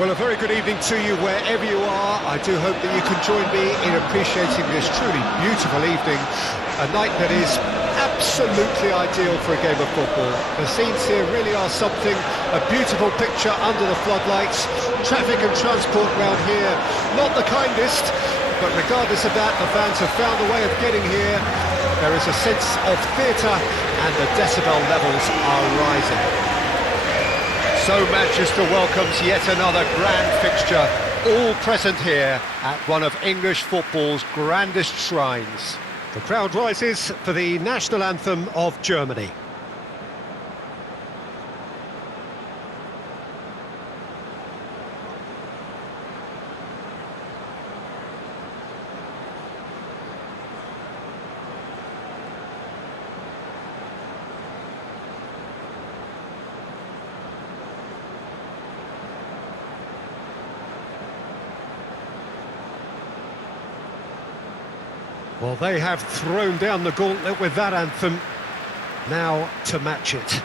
Well, a very good evening to you wherever you are. I do hope that you can join me in appreciating this truly beautiful evening, a night that is absolutely ideal for a game of football. The scenes here really are something, a beautiful picture under the floodlights. Traffic and transport round here, not the kindest, but regardless of that, the fans have found a way of getting here. There is a sense of theatre and the decibel levels are rising. So Manchester welcomes yet another grand fixture, all present here at one of English football's grandest shrines. The crowd rises for the national anthem of Germany. Well, they have thrown down the gauntlet with that anthem. Now to match it.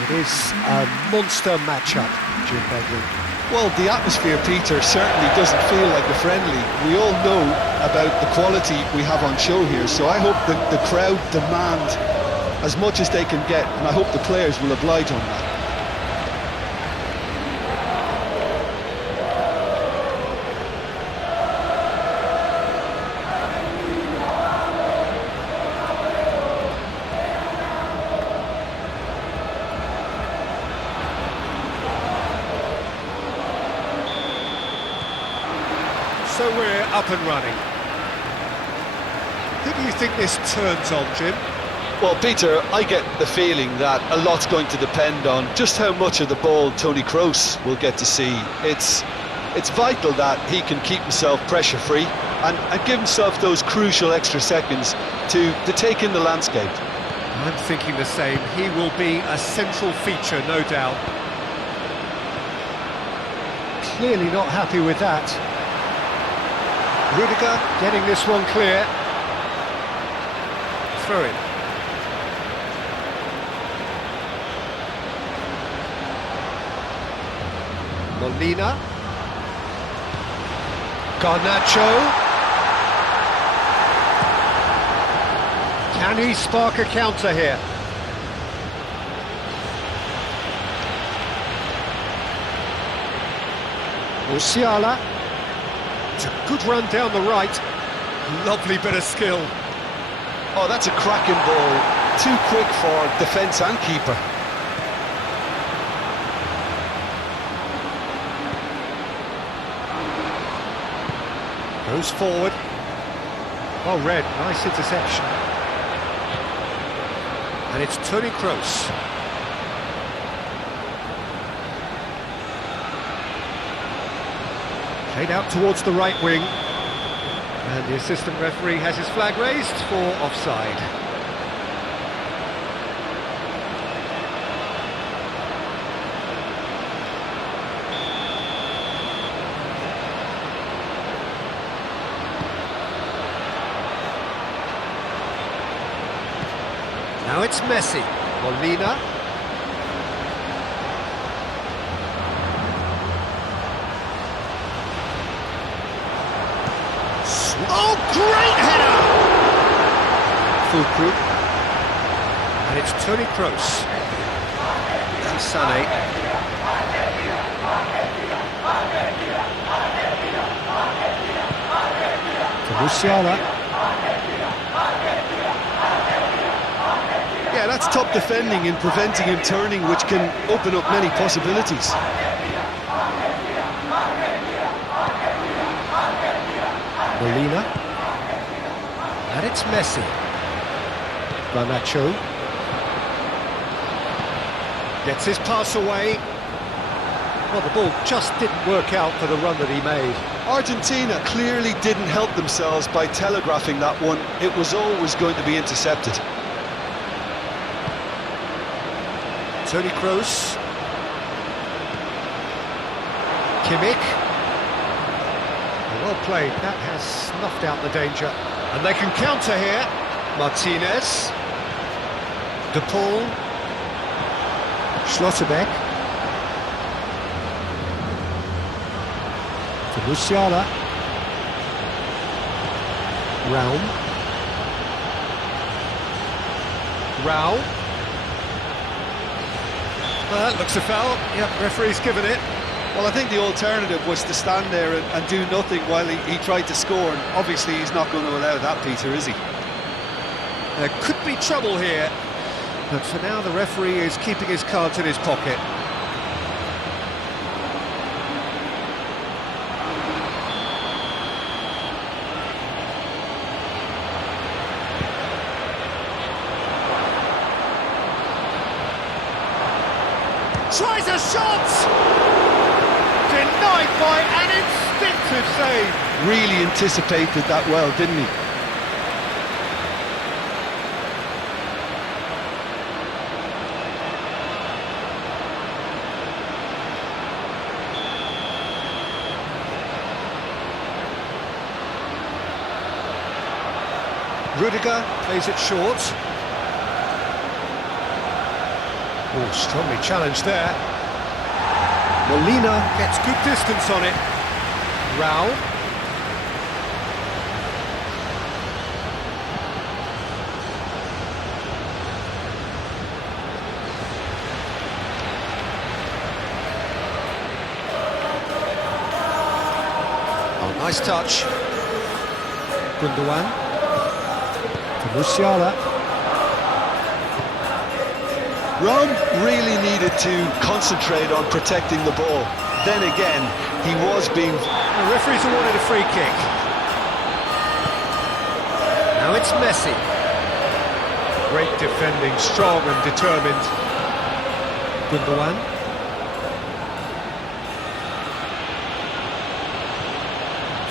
It is a monster matchup, Jim Begley. Well, the atmosphere, Peter, certainly doesn't feel like a friendly. We all know about the quality we have on show here, so I hope that the crowd demand as much as they can get, and I hope the players will oblige on that. So we're up and running. Who do you think this turns on, Jim? Well, Peter, I get the feeling that a lot's going to depend on just how much of the ball Toni Kroos will get to see. It's vital that he can keep himself pressure-free and give himself those crucial extra seconds to take in the landscape. I'm thinking the same. He will be a central feature, no doubt. Clearly not happy with that. Rudiger getting this one clear. Throw in. Molina. Garnacho. Can he spark a counter here? Musiala. It's a good run down the right. Lovely bit of skill. Oh, that's a cracking ball. Too quick for defence and keeper. Goes forward. Well read, nice interception. And it's Toni Kroos. Played out towards the right wing. And the assistant referee has his flag raised for offside. Now it's Messi. Molina. Oh, great header! Foolproof. And it's Toni Kroos. And Sané. To Musiala. Yeah, that's top defending and preventing him turning, which can open up many possibilities. Molina. And it's Messi. Garnacho. Gets his pass away. Well, the ball just didn't work out for the run that he made. Argentina clearly didn't help themselves by telegraphing that one. It was always going to be intercepted. Toni Kroos. Kimmich. Well played, that has snuffed out the danger. And they can counter here. Martinez. De Paul. Schlotterbeck. To Musiala. Raum. Rao. That looks a foul. Yep, referee's given it. Well, I think the alternative was to stand there and do nothing while he tried to score. And obviously, he's not going to allow that, Peter, is he? There could be trouble here. But for now, the referee is keeping his cards in his pocket. Tries a shot! Denied by an instinctive save. Really anticipated that well, didn't he? Rudiger plays it short. Oh, strongly challenged there. Molina gets good distance on it. Rao. Oh, nice touch. Gundogan. To Musiala. Rome really needed to concentrate on protecting the ball. Then again, he was being... The referee's awarded a free kick. Now it's Messi. Great defending, strong and determined. Gundogan.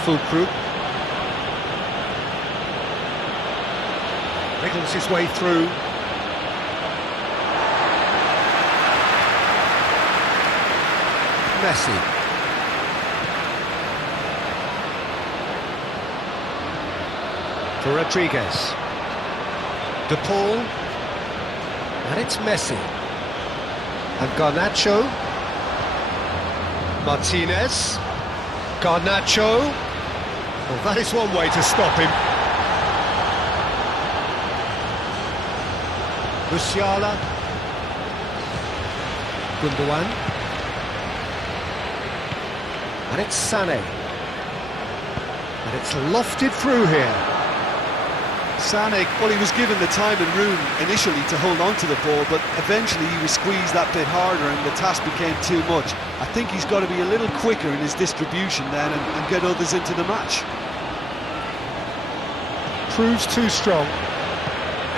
Fulkrug. Wriggles his way through. Messi. For Rodriguez. De Paul. And it's Messi. And Garnacho. Martinez. Garnacho. Well, that is one way to stop him. Musiala. Gundogan. And it's Sané. And it's lofted through here. Sané, well, he was given the time and room initially to hold on to the ball, but eventually he was squeezed that bit harder and the task became too much. I think he's got to be a little quicker in his distribution then and get others into the match. Proves too strong.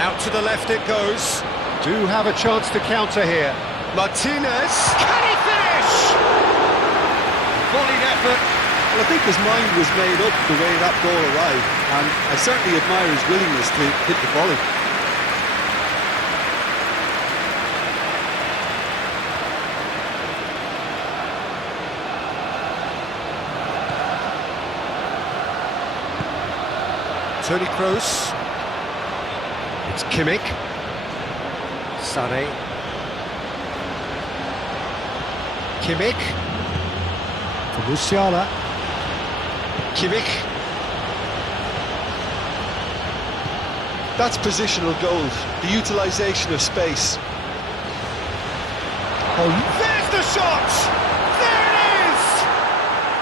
Out to the left it goes. Do have a chance to counter here. Martinez. Can he finish? Volleyed effort. Well, I think his mind was made up the way that ball arrived, and I certainly admire his willingness to hit the volley. Toni Kroos. It's Kimmich. Sané. Kimmich. For Musiala. Kimmich. That's positional gold, the utilisation of space. Oh, there's the shot! There it is!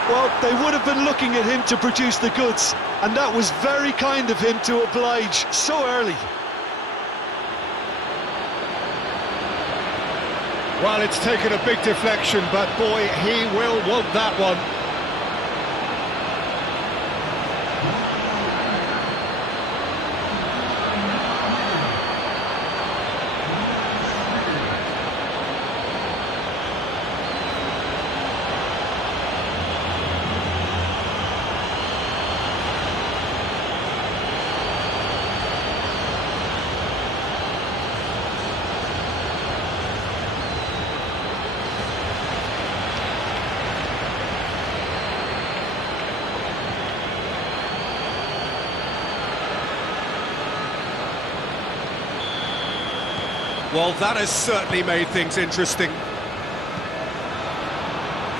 Well, they would have been looking at him to produce the goods, and that was very kind of him to oblige so early. Well, it's taken a big deflection, but boy, he will want that one. Well, that has certainly made things interesting.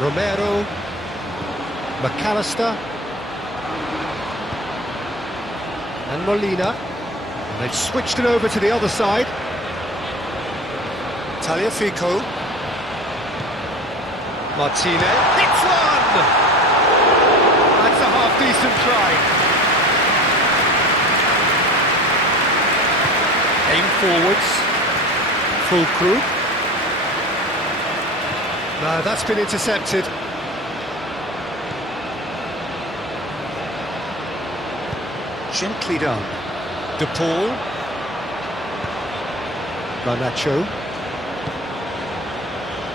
Romero, McAllister, and Molina. And they've switched it over to the other side. Tagliafico. Martinez. Hits one! That's a half-decent try. Aim forwards. Full crew. No, that's been intercepted. Gently done. De Paul. Garnacho.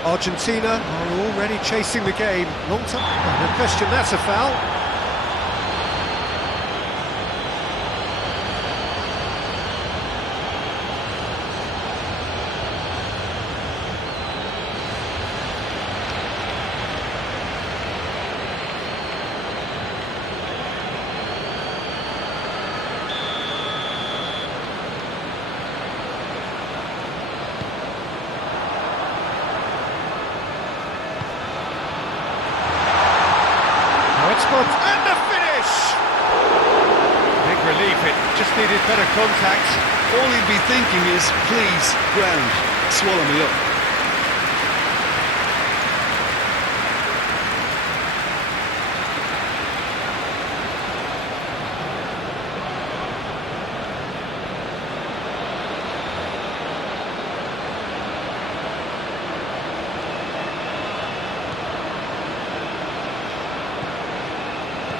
Argentina are already chasing the game. Long time. No question, that's a foul. And the finish! Big relief, it just needed better contact. All he'd be thinking is, please, ground, swallow me up.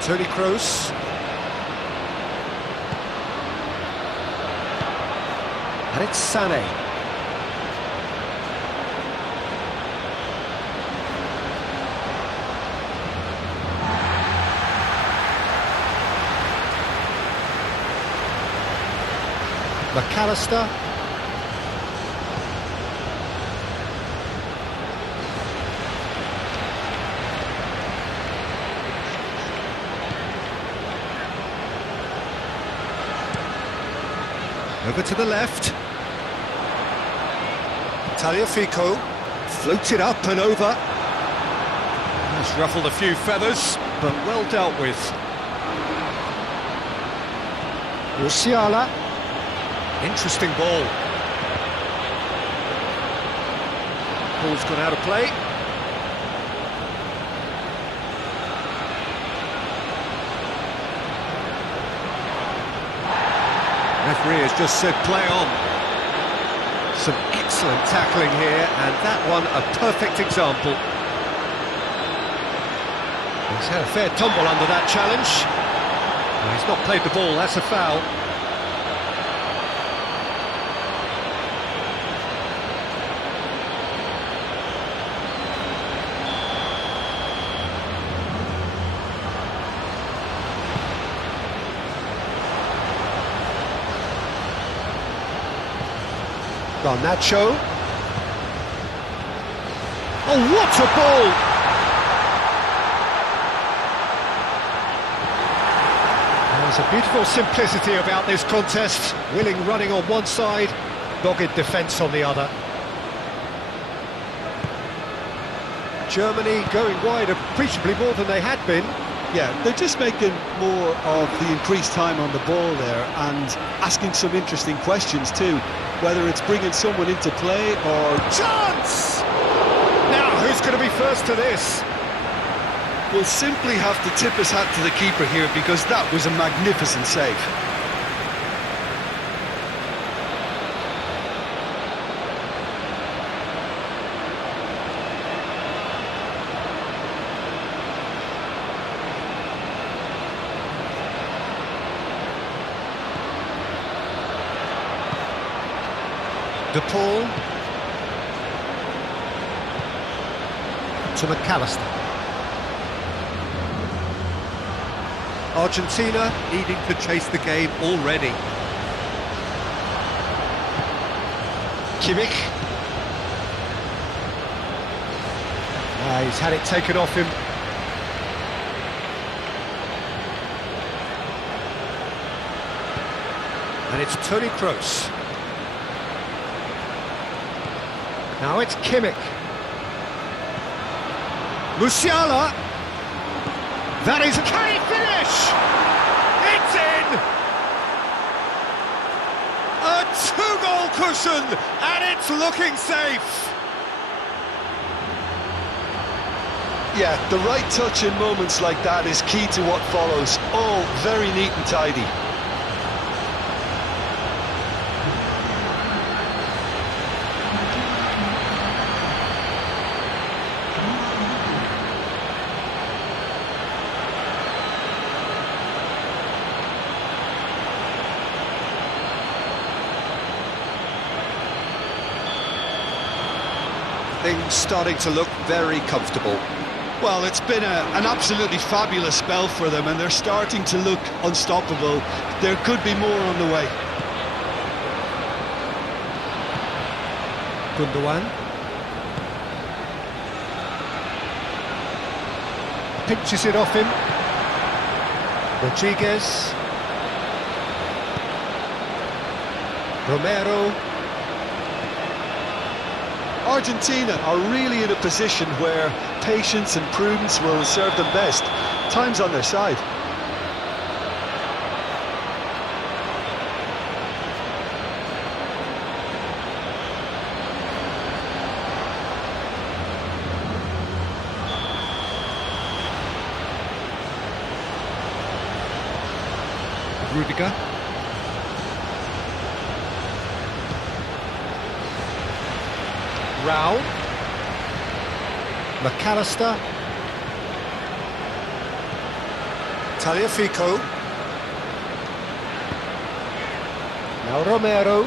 Toni Kroos. And it's Sané. McAllister. Over to the left. Tagliafico floats it up and over. Has ruffled a few feathers, but well dealt with. Musiala. Interesting ball. Ball's gone out of play. Referee has just said play on. Some excellent tackling here, and that one a perfect example. He's had a fair tumble under that challenge. Well, he's not played the ball, that's a foul. Garnacho. Oh, what a ball! There's a beautiful simplicity about this contest. Willing running on one side, dogged defence on the other. Germany going wide appreciably more than they had been. Yeah, they're just making more of the increased time on the ball there and asking some interesting questions too, whether it's bringing someone into play or... Chance! Now, who's going to be first to this? We'll simply have to tip his hat to the keeper here because that was a magnificent save. De Paul to McAllister. Argentina needing to chase the game already. Kimmich. He's had it taken off him. And it's Toni Kroos. Now it's Kimmich. Musiala. That is... Can he finish? It's in! A two-goal cushion, and it's looking safe. Yeah, the right touch in moments like that is key to what follows. All very neat and tidy. Things starting to look very comfortable. Well, it's been an absolutely fabulous spell for them, and they're starting to look unstoppable. There could be more on the way. Gundogan. Pinches it off him. Rodriguez. Romero. Argentina are really in a position where patience and prudence will serve them best. Time's on their side. Rudiger. Rao. McAllister. Tagliafico. Now Romero.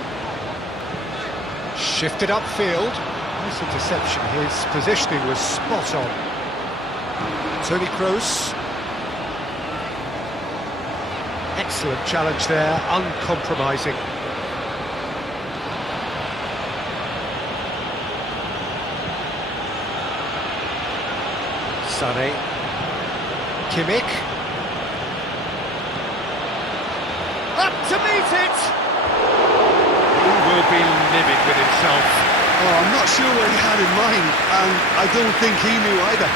Shifted upfield. Nice interception. His positioning was spot on. Toni Kroos. Excellent challenge there, uncompromising. Sané. Kimmich. Up to meet it! He will be livid with himself. Oh, I'm not sure what he had in mind, and I don't think he knew either.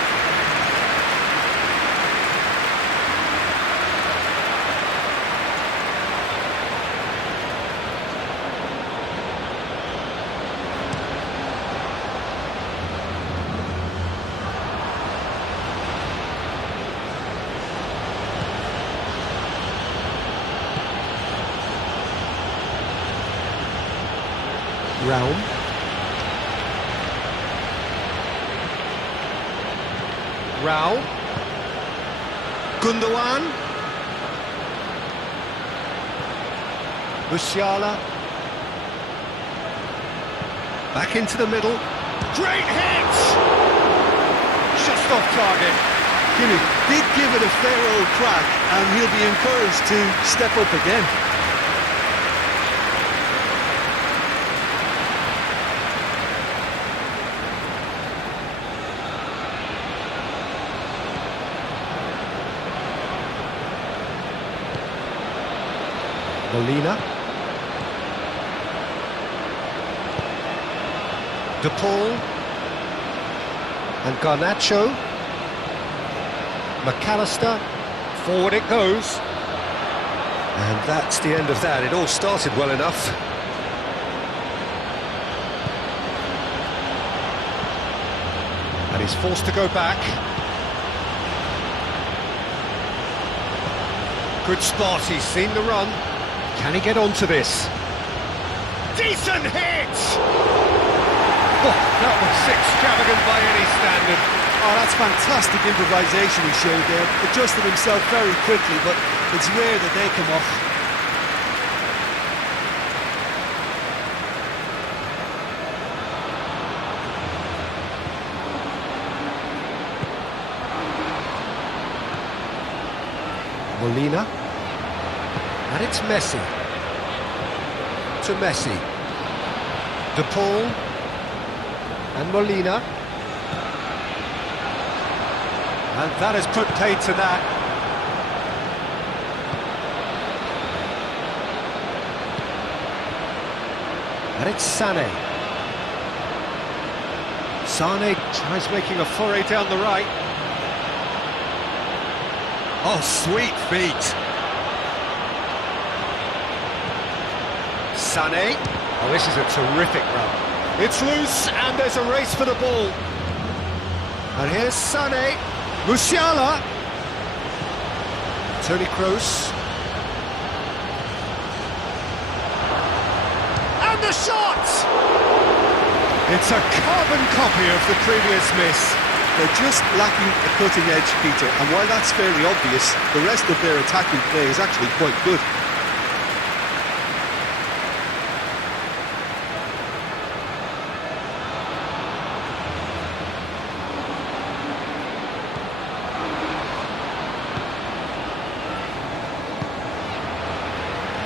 Realm. Rao. Gundogan. Musiala. Back into the middle. Great hit! Just off target. Jimmy did give it a fair old crack, and he'll be encouraged to step up again. Molina. De Paul. And Garnacho. McAllister. Forward it goes. And that's the end of that. It all started well enough. And he's forced to go back. Good spot, he's seen the run. Can he get onto this? Decent hit! Oh, that was extravagant by any standard. Oh, that's fantastic improvisation he showed there. Adjusted himself very quickly, but it's rare that they come off. Molina. And it's Messi. To Messi. De Paul. And Molina. And that has put paid to that. And it's Sané. Sane tries making a foray down the right. Oh, sweet feet. Sane. Oh, this is a terrific run. It's loose, and there's a race for the ball. And here's Sane. Musiala. Toni Kroos. And the shot! It's a carbon copy of the previous miss. They're just lacking a cutting edge, Peter, and while that's fairly obvious, the rest of their attacking play is actually quite good.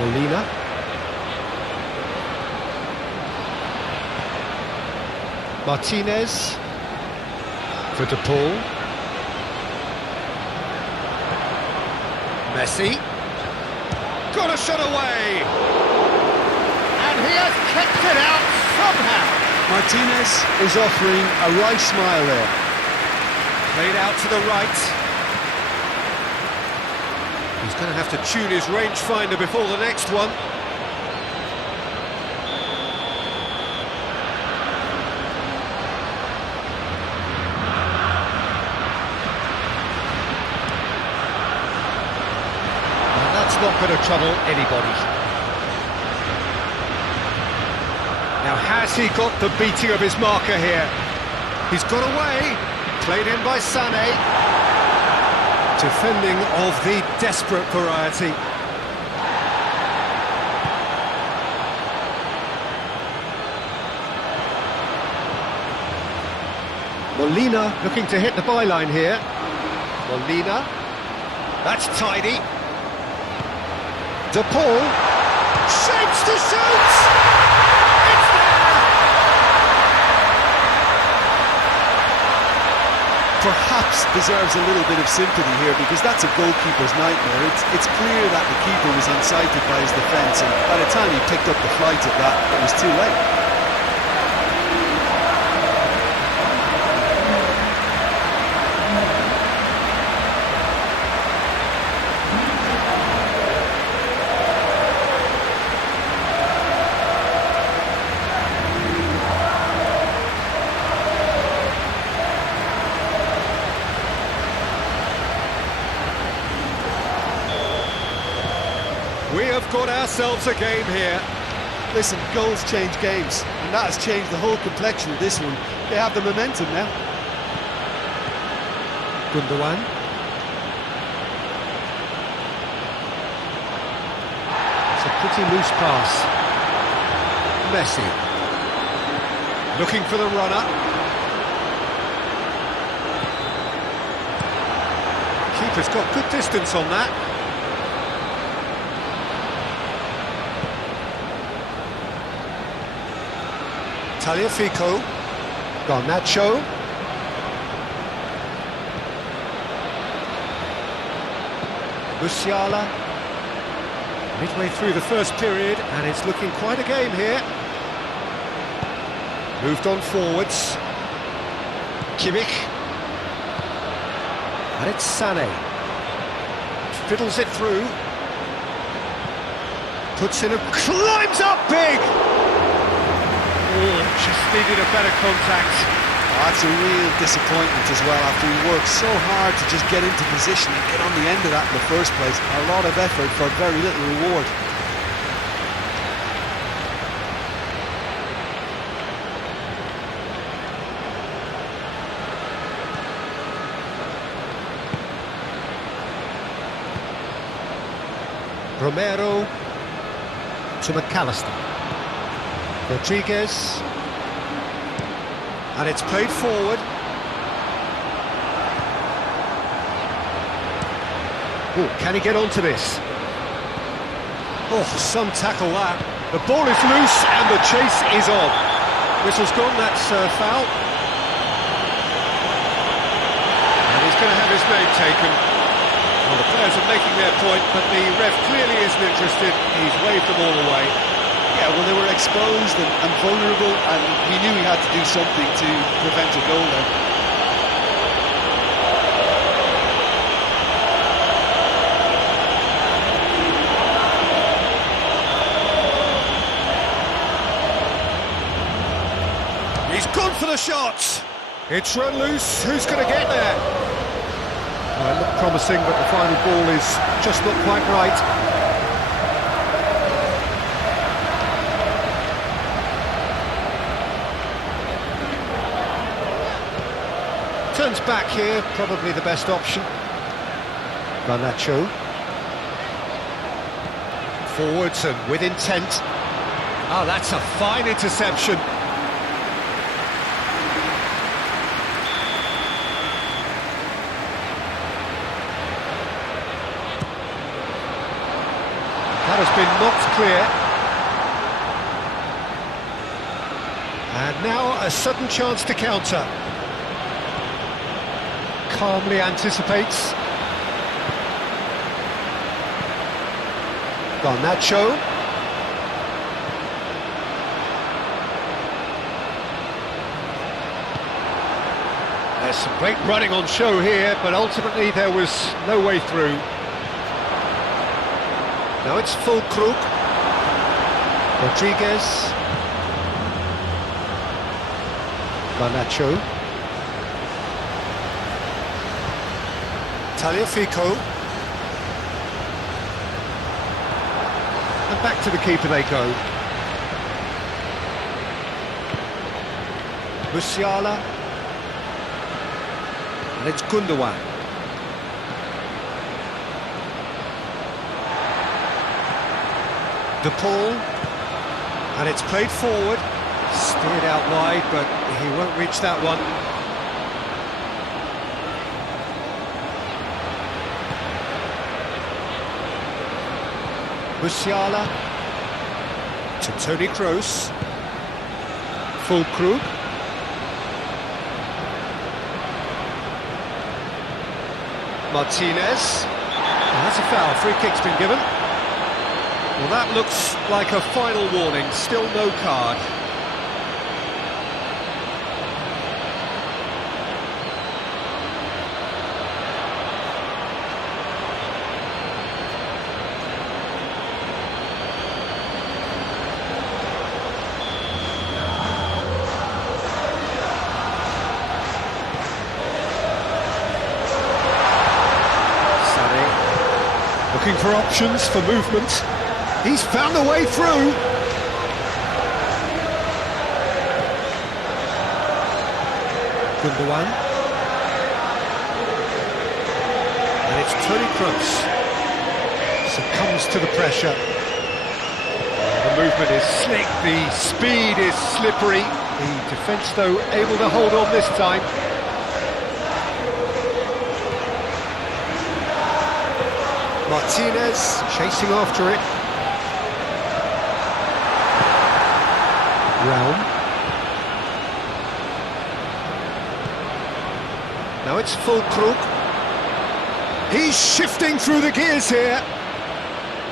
Molina. Martinez. For De Paul. Messi. Got a shot away! And he has kept it out somehow! Martinez is offering a wry smile there. Played out to the right. He's going to have to tune his rangefinder before the next one. Not going to trouble anybody. Now, has he got the beating of his marker here? He's got away, played in by Sane. Defending of the desperate variety. Molina looking to hit the byline here. Molina, that's tidy. De Paul shapes to shoot! It's there! Perhaps deserves a little bit of sympathy here because that's a goalkeeper's nightmare. It's clear that the keeper was unsighted by his defence, and by the time he picked up the flight of that, it was too late. We have got ourselves a game here. Listen, goals change games, and that has changed the whole complexion of this one. They have the momentum now. Gundogan. It's a pretty loose pass. Messi. Looking for the runner. Keeper's got good distance on that. Tagliafico, Garnacho, Musiala, midway through the first period, and it's looking quite a game here. Moved on forwards, Kimmich, and it's Sane, fiddles it through, puts in a, climbs up big! Just needed a better contact. That's a real disappointment as well after he worked so hard to just get into position and get on the end of that in the first place. A lot of effort for very little reward. Romero to McAllister. Rodriguez, and it's played forward. Oh, can he get onto this? Oh, some tackle that. The ball is loose and the chase is on. Whistle's gone, that's foul. And he's going to have his name taken. Well, the players are making their point, but the ref clearly isn't interested. He's waved them all away. Yeah, well, they were exposed and vulnerable, and he knew he had to do something to prevent a goal there. He's gone for the shot. It's run loose. Who's going to get there? Well, it looked promising, but the final ball is just not quite right. Turns back here, probably the best option. Garnacho. Forwards and with intent. Oh, that's a fine interception. That has been knocked clear. And now a sudden chance to counter. Calmly anticipates. Garnacho. There's some great running on show here, but ultimately there was no way through. Now it's full Krug. Rodriguez. Garnacho. Tagliafico. And back to the keeper they go. Musiala. And it's Gundogan. De Paul, and it's played forward, steered out wide, but he won't reach that one. Musiala to Toni Kroos, full Krug. Martinez, and that's a foul, free kick's been given. Well, that looks like a final warning, still no card. Sané looking for options for movement. He's found a way through. Gundogan. And it's Toni Kroos. Succumbs to the pressure. The movement is slick, the speed is slippery. The defence, though, able to hold on this time. Martinez chasing after it. Realm. Now it's full Krug. He's shifting through the gears here.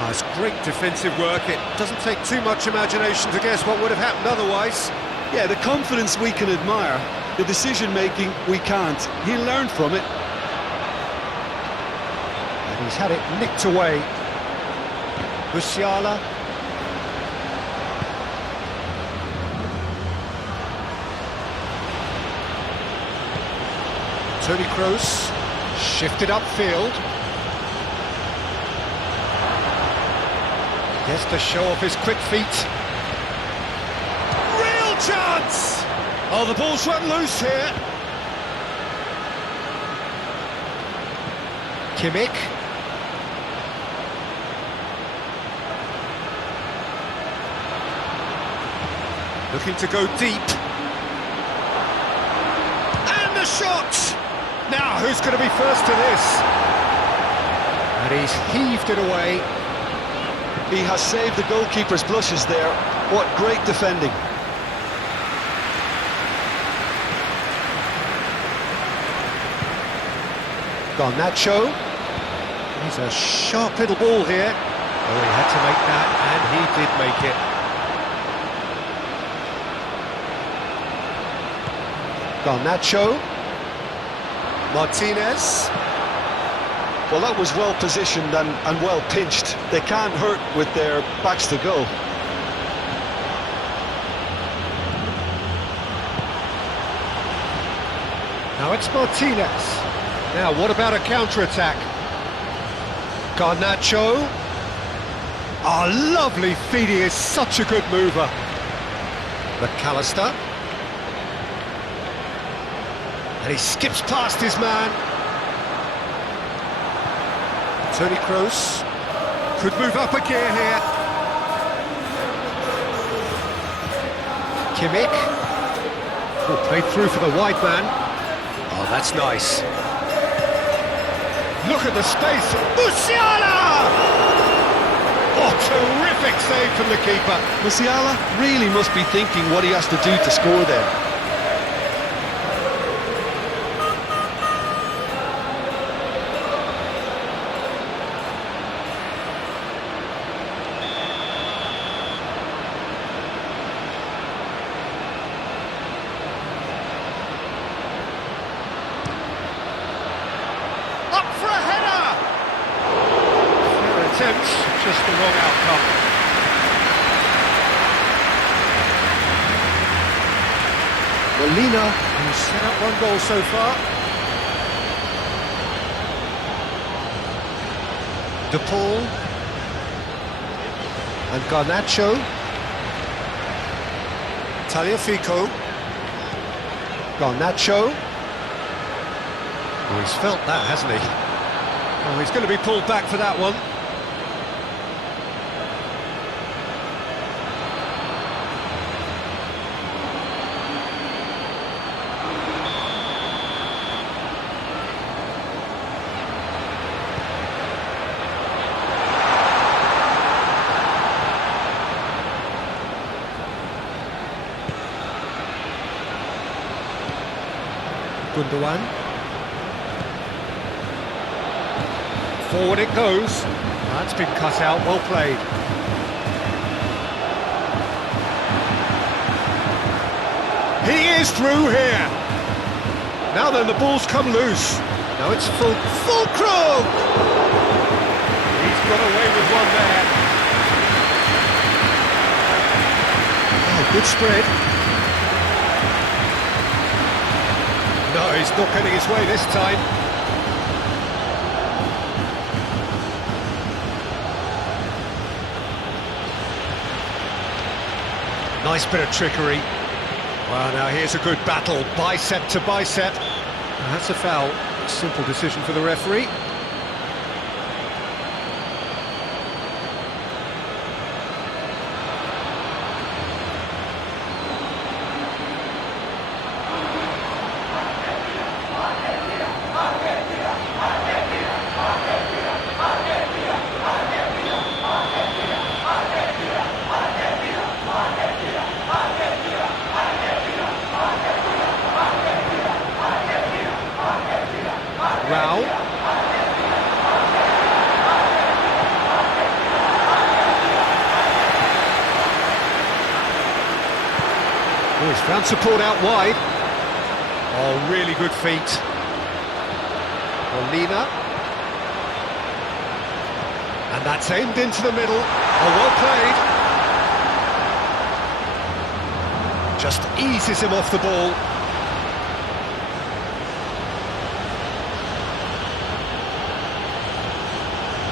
Oh, it's great defensive work. It doesn't take too much imagination to guess what would have happened otherwise. Yeah, the confidence we can admire, the decision-making we can't. He learned from it. And he's had it nicked away. Musiala. Toni Kroos, shifted upfield. Gets to show off his quick feet. Real chance! Oh, the ball's run loose here. Kimmich. Looking to go deep. And the shot! Now, who's going to be first to this? And he's heaved it away. He has saved the goalkeeper's blushes there. What great defending. Garnacho. He's a sharp little ball here. Oh, he had to make that, and he did make it. Garnacho. Martinez. Well, that was well positioned and well pinched. They can't hurt with their backs to goal. Now it's Martinez. Now, what about a counter-attack? Garnacho. Oh, lovely feed, he is such a good mover. McAllister. And he skips past his man. Toni Kroos could move up a gear here. Kimmich. Oh, played through for the wide man. Oh, that's nice. Look at the space. Musiala! Oh, terrific save from the keeper. Musiala really must be thinking what he has to do to score there. Attempt, just the wrong outcome. Molina, who's set up one goal so far. De Paul and Garnacho. Tagliafico. Garnacho. Oh, he's felt that, hasn't he? Oh, he's going to be pulled back for that one. Gundogan. Forward it goes. That's been cut out, well played. He is through here. Now then, the ball's come loose. Now it's Fulkrug. He's got away with one there. Oh, good spread. No, he's not getting his way this time. Nice bit of trickery. Well, now here's a good battle, bicep to bicep. Now, that's a foul. Simple decision for the referee. Rao. Oh, he's found support out wide. Oh, really good feet. Molina. And that's aimed into the middle. Oh, well played. Just eases him off the ball.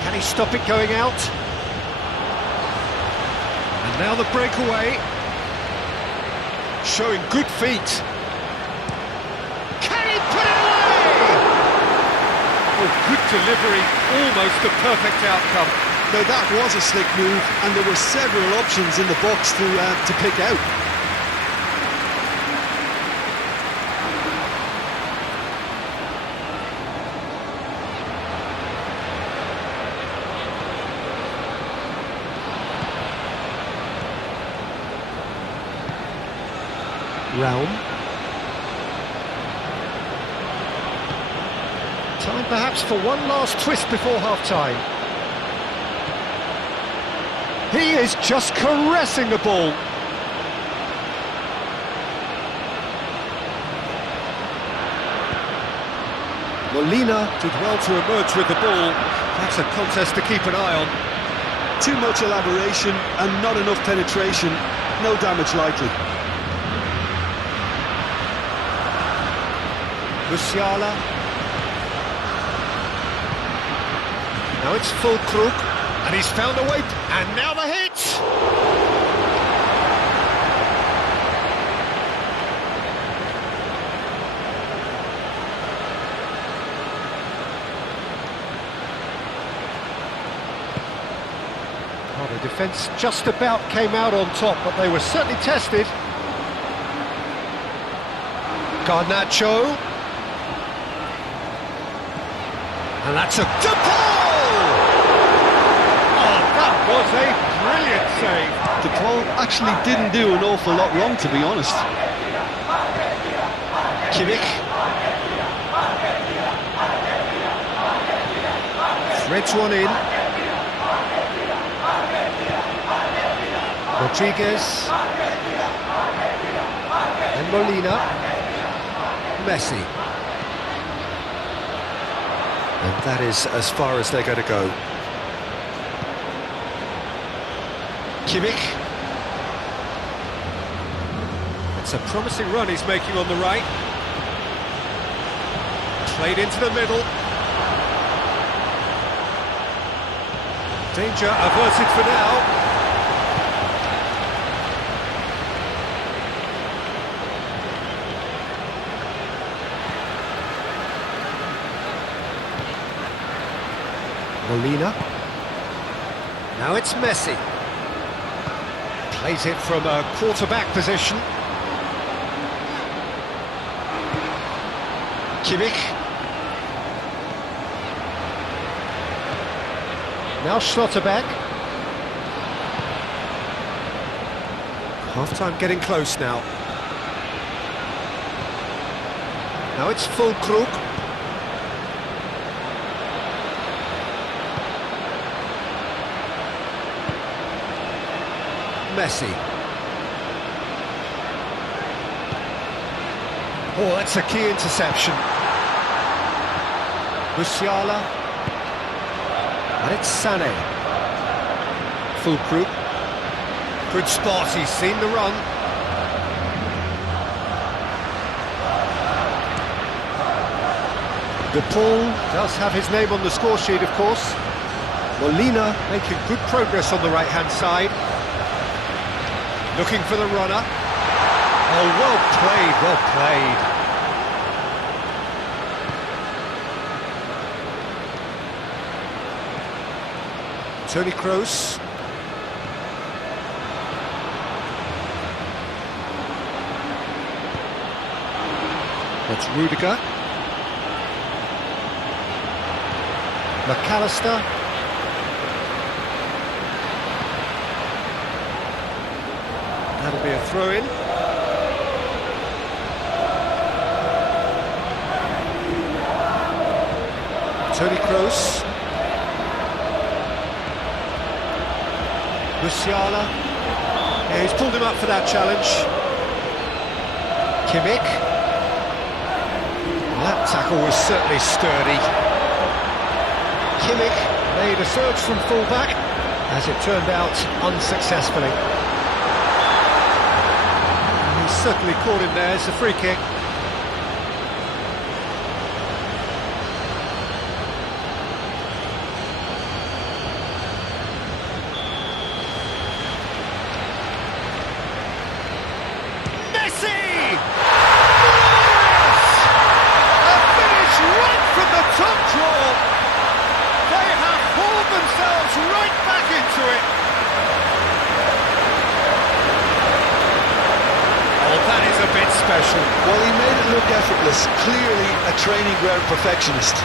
Can he stop it going out? And now the breakaway. Showing good feet. Can he put it away? Oh, good delivery. Almost a perfect outcome. Now that was a slick move, and there were several options in the box to pick out. Realm. Time perhaps for one last twist before half-time. He is just caressing the ball. Molina did well to emerge with the ball. That's a contest to keep an eye on. Too much elaboration and not enough penetration. No damage likely. Musiala. Now it's Fulkrug, and he's found a way, and now the hit! Well, the defence just about came out on top, but they were certainly tested. Garnacho. And that's a good ball! Oh, that was a brilliant save. De Paul actually didn't do an awful lot wrong, to be honest. Kimmich. Threads one in. Rodriguez. And Molina. Messi. And that is as far as they're going to go. Kimmich. It's a promising run he's making on the right. Played into the middle. Danger averted for now. Molina. Now it's Messi. Plays it from a quarterback position. Kimmich. Now Schlotterbeck. Half-time getting close now. Now it's Fulkrug. Messi. Oh, that's a key interception. Musiala. And it's Sané. Fulkrug. Good spot, he's seen the run. De Paul does have his name on the score sheet, of course. Molina making good progress on the right-hand side. Looking for the runner. Oh, well played, well played. Toni Kroos. That's Rudiger. McAllister. That'll be a throw-in. Toni Kroos. Musiala. Yeah, he's pulled him up for that challenge. Kimmich. That tackle was certainly sturdy. Kimmich made a surge from full-back, as it turned out, unsuccessfully. He certainly caught him there. It's a free kick. Messi! A finish right from the top draw. They have pulled themselves right back into it. Oh, that is a bit special. Well, he made it look effortless. Clearly a training ground perfectionist.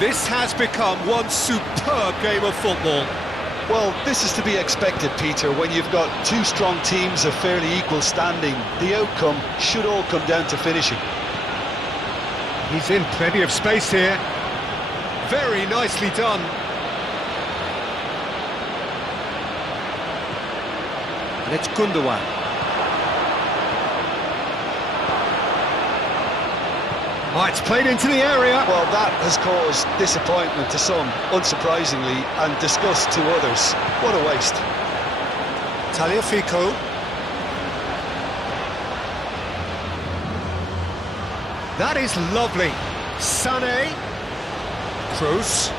This has become one superb game of football. Well, this is to be expected, Peter. When you've got two strong teams of fairly equal standing, the outcome should all come down to finishing. He's in plenty of space here. Very nicely done. And it's Gundogan. Oh, it's played into the area. Well, that has caused disappointment to some, unsurprisingly, and disgust to others. What a waste. Tagliafico. That is lovely. Sané. Kroos.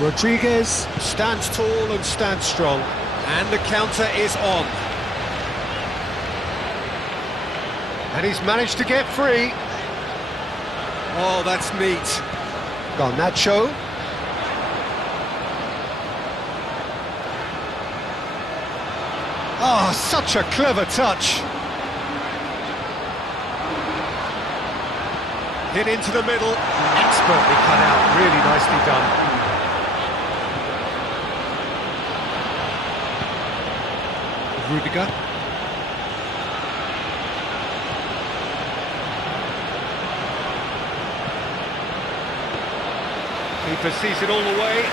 Rodriguez stands tall and stands strong. And the counter is on. And he's managed to get free. Oh, that's neat. Garnacho. Oh, such a clever touch. Hit into the middle. Expertly cut out. Really nicely done. Rudiger. Keeper sees it all the way.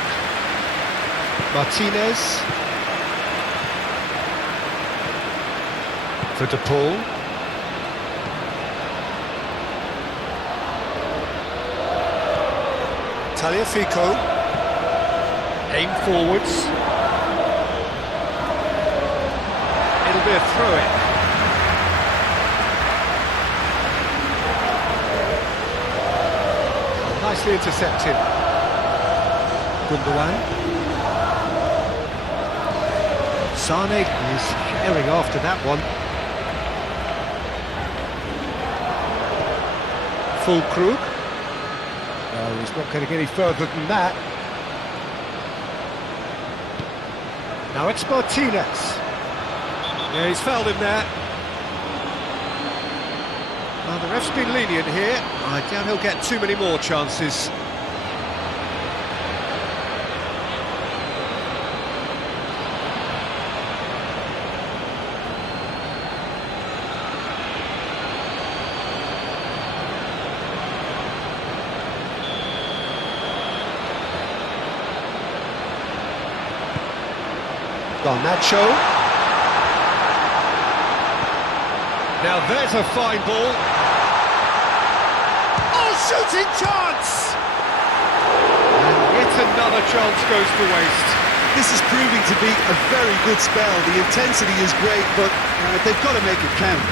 Martinez. For De Paul. Tagliafico. Aim forwards. It'll be a throw-in. Nicely intercepted. Gundogan. Sané is herring after that one. Full Krug. No, he's not getting any further than that. Now it's Martinez. Yeah, he's fouled him there. Well, the ref's been lenient here. I doubt he'll get too many more chances. Garnacho. Now there's a fine ball. Oh, shooting chance! And yet another chance goes to waste. This is proving to be a very good spell. The intensity is great, but they've got to make it count.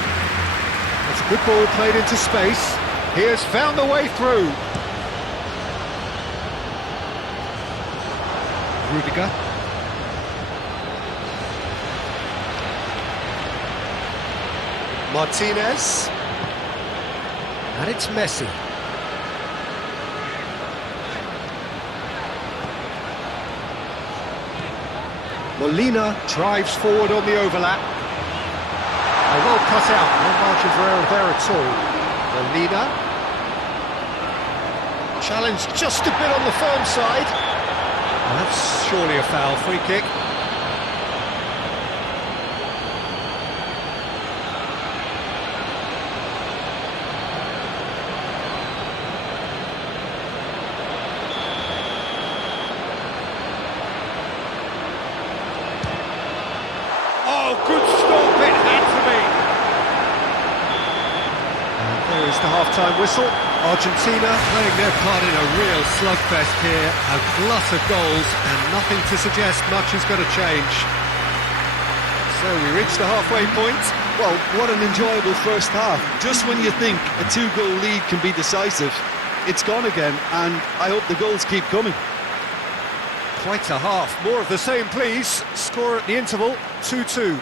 It's a good ball played into space. He has found the way through. Rudiger. Martinez. And it's Messi. Molina drives forward on the overlap. Well cut out, no margin for error there at all. Molina. Challenged just a bit on the firm side. Well, that's surely a foul, free kick. Oh, good stop, it had to be. And there is the half-time whistle. Argentina playing their part in a real slugfest here. A glut of goals and nothing to suggest much is going to change. So we reach the halfway point. Well, what an enjoyable first half. Just when you think a two-goal lead can be decisive, it's gone again, and I hope the goals keep coming. Quite a half. More of the same, please. Score at the interval, 2-2.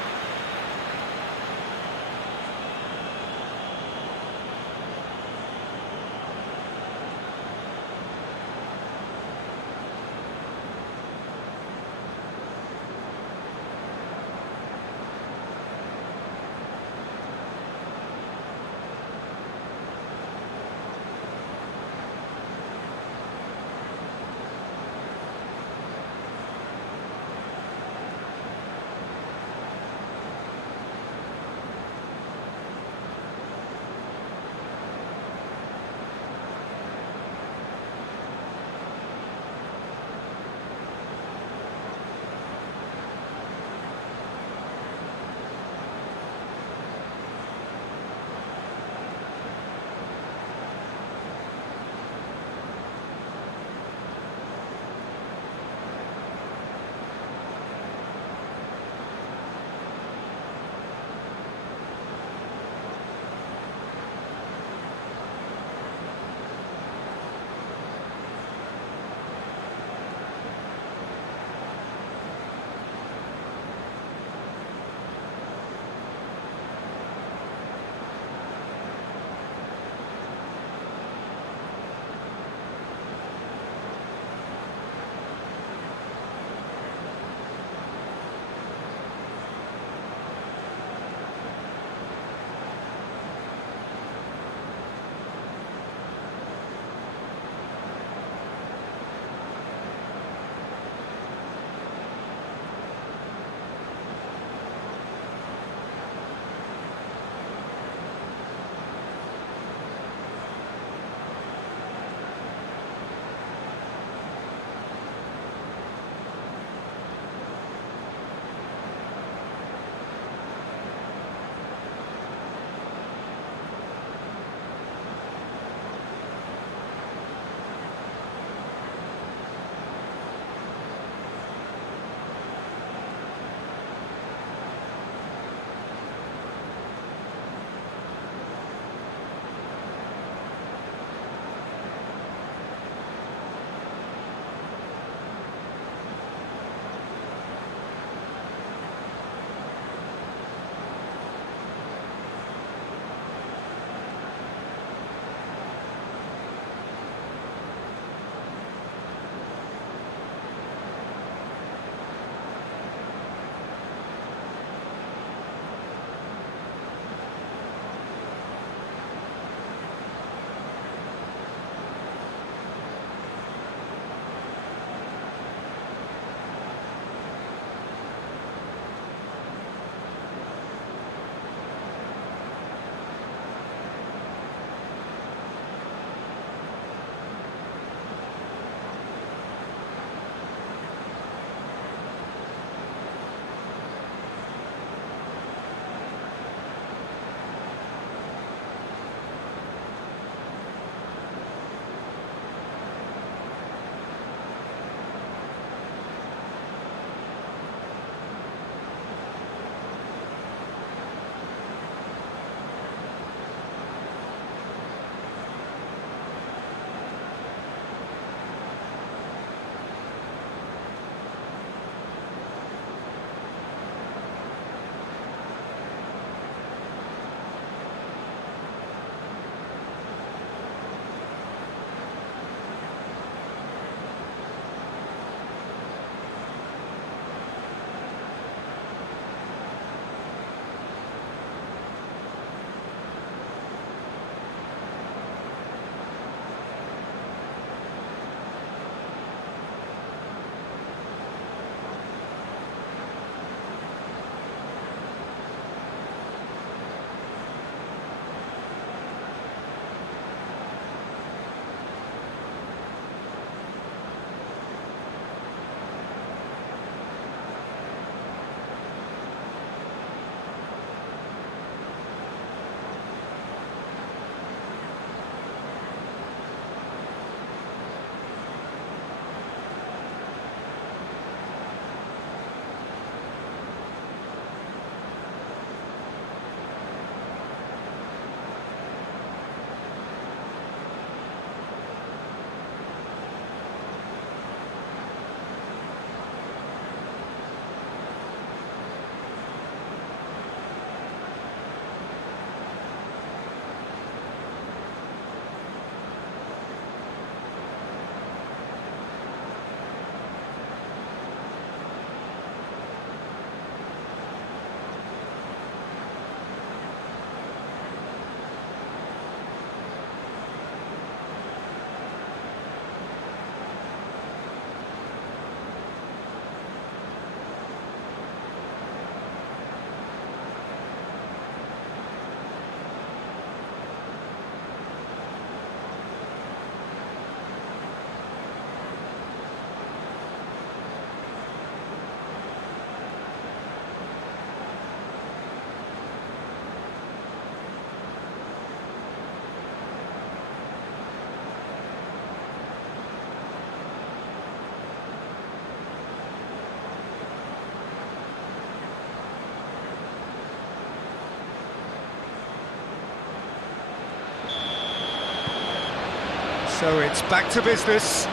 So it's back to business.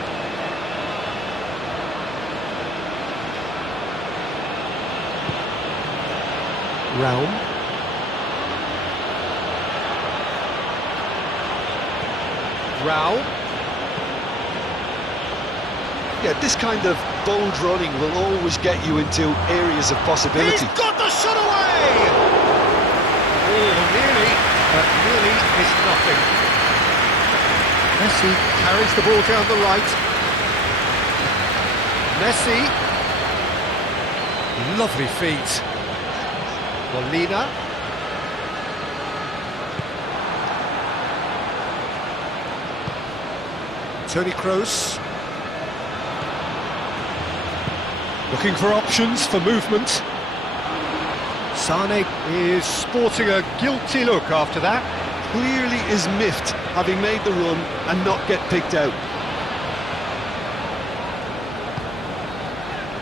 Realm. Rao. Yeah, this kind of bold running will always get you into areas of possibility. He's got the shot away! Oh, nearly, but nearly is nothing. Messi carries the ball down the right. Messi. Lovely feet. Molina. Toni Kroos. Looking for options for movement. Sane is sporting a guilty look after that. Clearly is miffed, having made the run and not get picked out.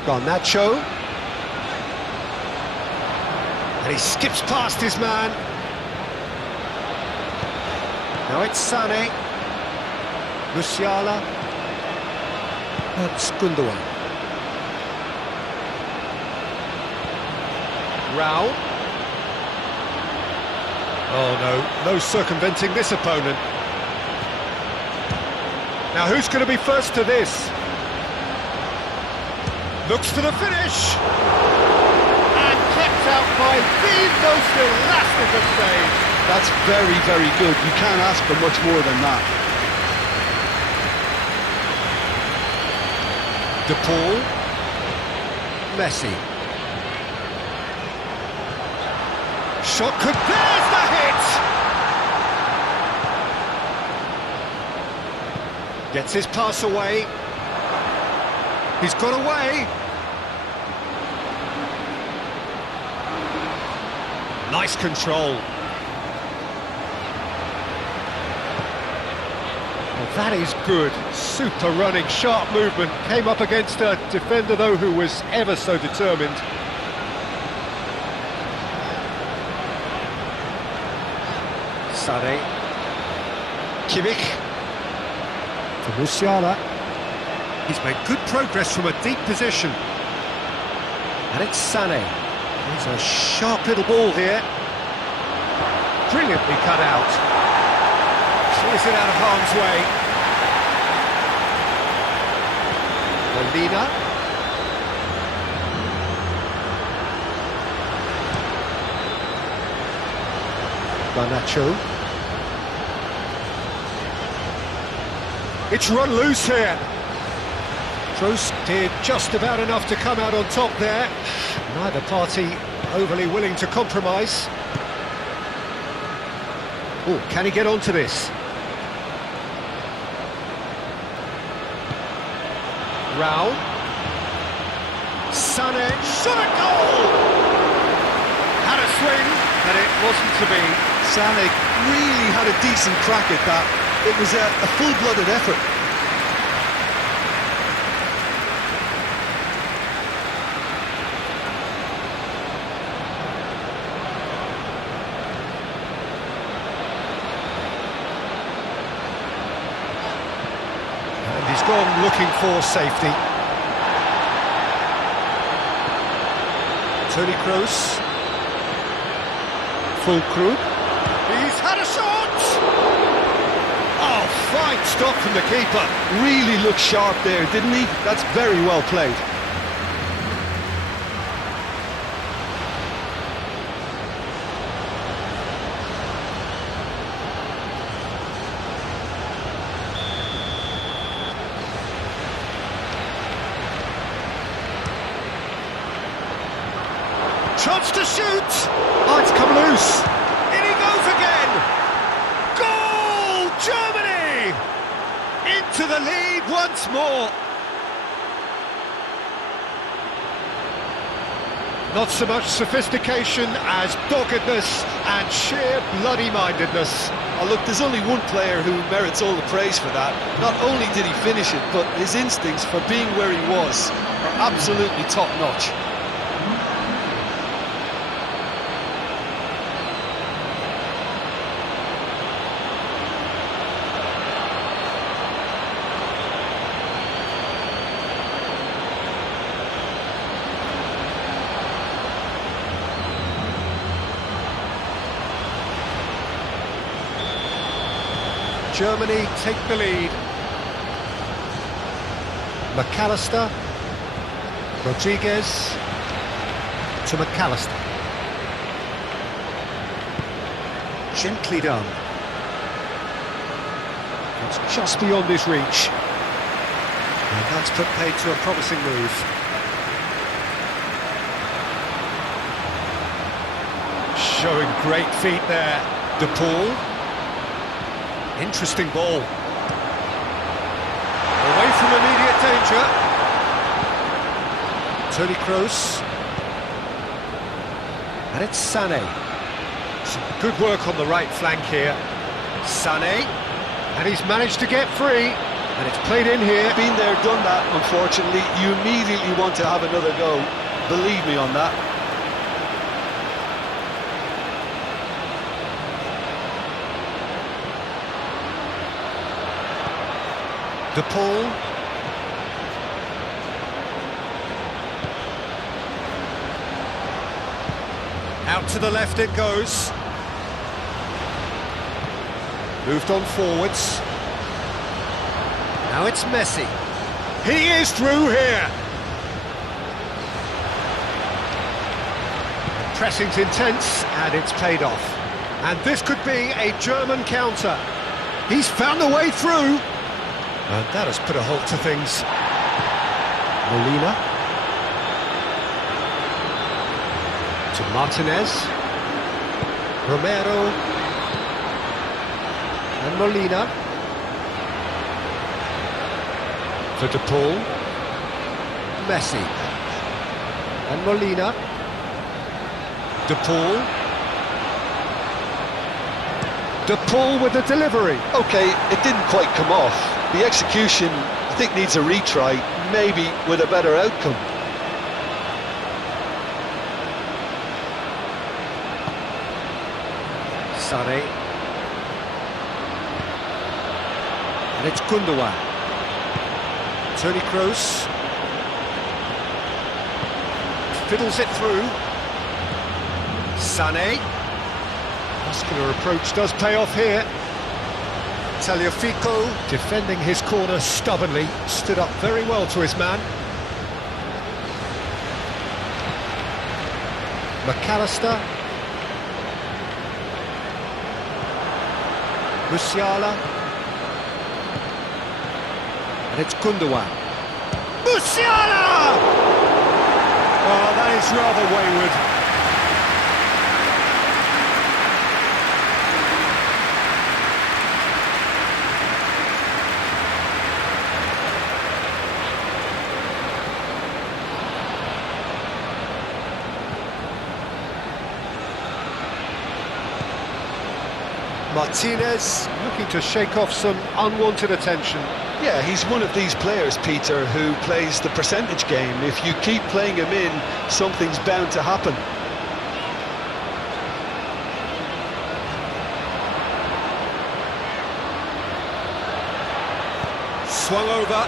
Garnacho. And he skips past his man. Now it's Sane. Musiala. That's Gundogan. Rao. Oh no circumventing this opponent. Now who's going to be first to this? Looks for the finish! And kept out by the most elastic of saves. That's very, very good. You can't ask for much more than that. De Paul. Messi. Shot could... There's the hit! Gets his pass away. He's got away. Nice control. Well, that is good. Super running, sharp movement. Came up against a defender, though, who was ever so determined. Sane. Kimmich. For Musiala. He's made good progress from a deep position. And it's Sane. He's a sharp little ball here. Brilliantly cut out. Clears it out of harm's way. Molina. Garnacho. It's run loose here. Kroos did just about enough to come out on top there. Neither party overly willing to compromise. Oh, can he get onto this? Rao. Sane. Shot a goal! Had a swing, but it wasn't to be. Sane really had a decent crack at that. It was a full-blooded effort. And he's gone looking for safety. Toni Kroos. Fulkrug. He's had a shot! Oh, fine stop from the keeper. Really looked sharp there, didn't he? That's very well played. Chance to shoot! Oh, it's come loose. In he goes again! Goal! Germany! Into the lead once more. Not so much sophistication as doggedness and sheer bloody-mindedness. Oh, look, there's only one player who merits all the praise for that. Not only did he finish it, but his instincts for being where he was are absolutely top-notch. Germany take the lead. McAllister. Rodriguez. To McAllister. Gently done. It's just beyond his reach. And that's put paid to a promising move. Showing great feet there. De Paul. Interesting ball. Away from immediate danger. Toni Kroos. And it's Sané. Some good work on the right flank here. Sané. And he's managed to get free. And it's played in here. Been there, done that, unfortunately. You immediately want to have another go. Believe me on that. De Paul. Out to the left it goes. Moved on forwards. Now it's Messi. He is through here. The pressing's intense and it's paid off. And this could be a German counter. He's found a way through. And that has put a halt to things. Molina. To Martinez. Romero. And Molina. For De Paul. Messi. And Molina. De Paul. De Paul with the delivery. Okay, it didn't quite come off. The execution, I think, needs a retry, maybe with a better outcome. Sané. And it's Gundogan. Toni Kroos. Fiddles it through. Sané. Muscular approach does pay off here. Tagliafico defending his corner stubbornly, stood up very well to his man. McAllister. Musiala. And it's Gundogan. Musiala! Oh, that is rather wayward. Martinez looking to shake off some unwanted attention. Yeah, he's one of these players, Peter, who plays the percentage game. If you keep playing him in, something's bound to happen. Swung over.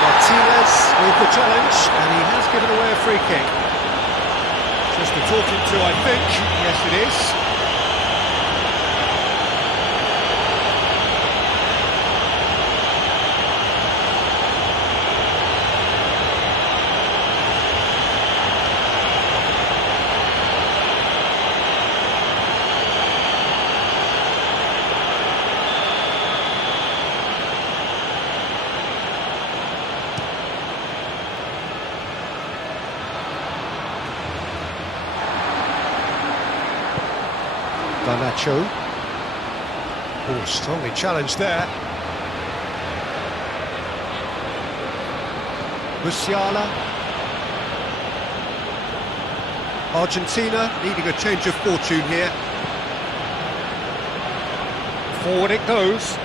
Martinez with the challenge, and he has given away a free kick. Just a talking to, I think. Yes, it is. Garnacho. Oh, strongly challenged there. Musiala. Argentina needing a change of fortune here. Forward it goes.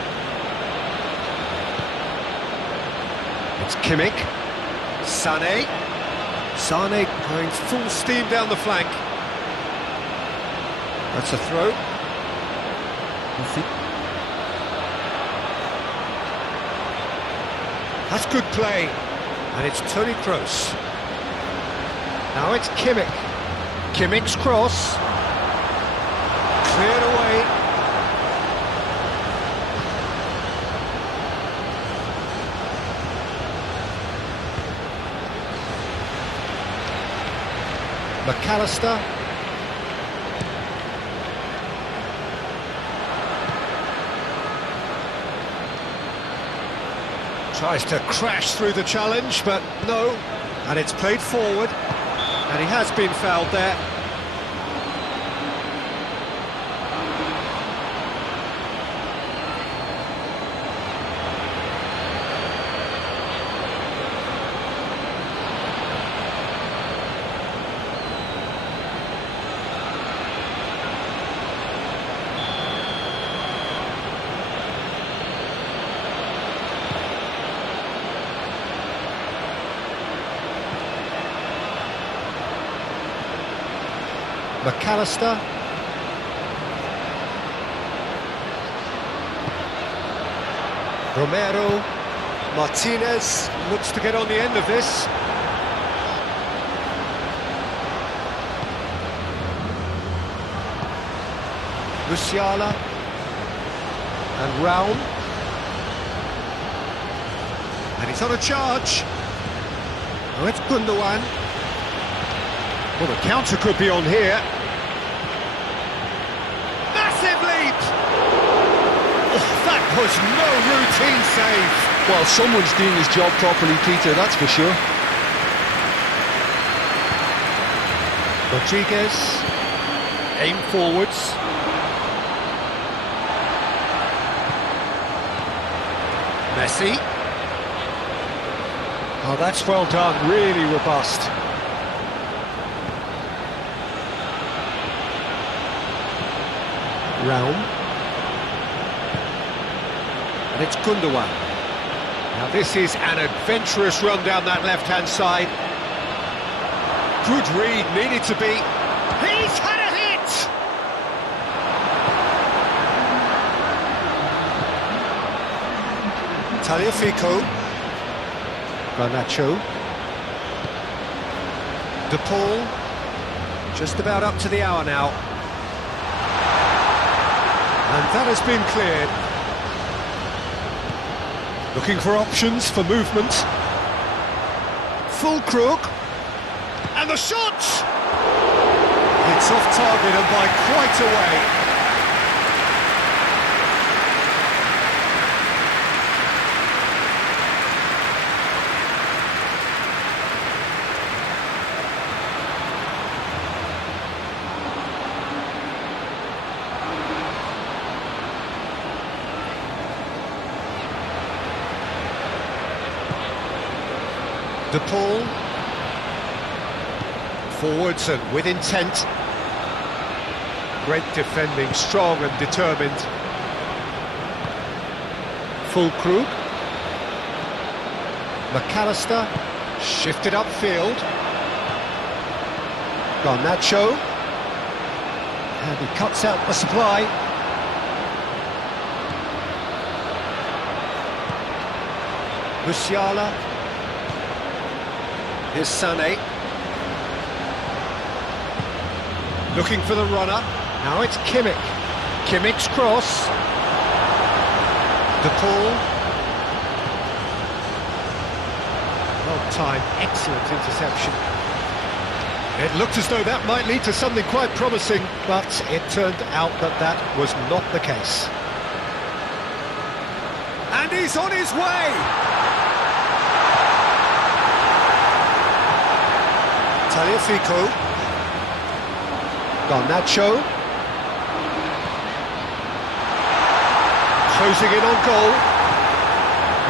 It's Kimmich. Sané. Sané going full steam down the flank. That's a throw. That's good play. And it's Toni Kroos. Now it's Kimmich. Kimmich's cross. Cleared away. McAllister. Tries to crash through the challenge, but no. And it's played forward. And he has been fouled there. McAllister. Romero. Martinez looks to get on the end of this. Musiala. And Raum. And he's on a charge. Oh, it's Gundogan. Well, the counter could be on here. Massive leap! Oh, that was no routine save. Well, someone's doing his job properly, Peter, that's for sure. Rodriguez. Aim forwards. Messi. Oh, that's well done, really robust. Raum. And it's Gundogan. Now this is an adventurous run down that left-hand side. Good read, needed to be. He's had a hit! Tagliafico. Garnacho. De Paul. Just about up to the hour now. And that has been cleared. Looking for options for movement. Full crook. And the shot! It's off target and by quite a way. De Paul. Forwards and with intent. Great defending, strong and determined. Full Krug. McAllister. Shifted upfield. Garnacho. And he cuts out the supply. Musiala. Here's Sané. Looking for the runner. Now it's Kimmich. Kimmich's cross. De Paul. Well timed, excellent interception. It looked as though that might lead to something quite promising, but it turned out that that was not the case. And he's on his way! Tagliafico. Garnacho. Closing in on goal.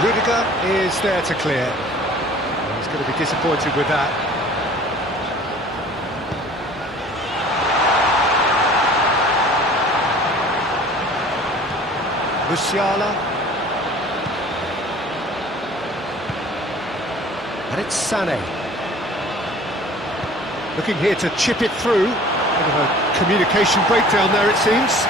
Rudiger is there to clear. He's going to be disappointed with that. Musiala. And it's Sané. Looking here to chip it through. Bit of a communication breakdown there, it seems.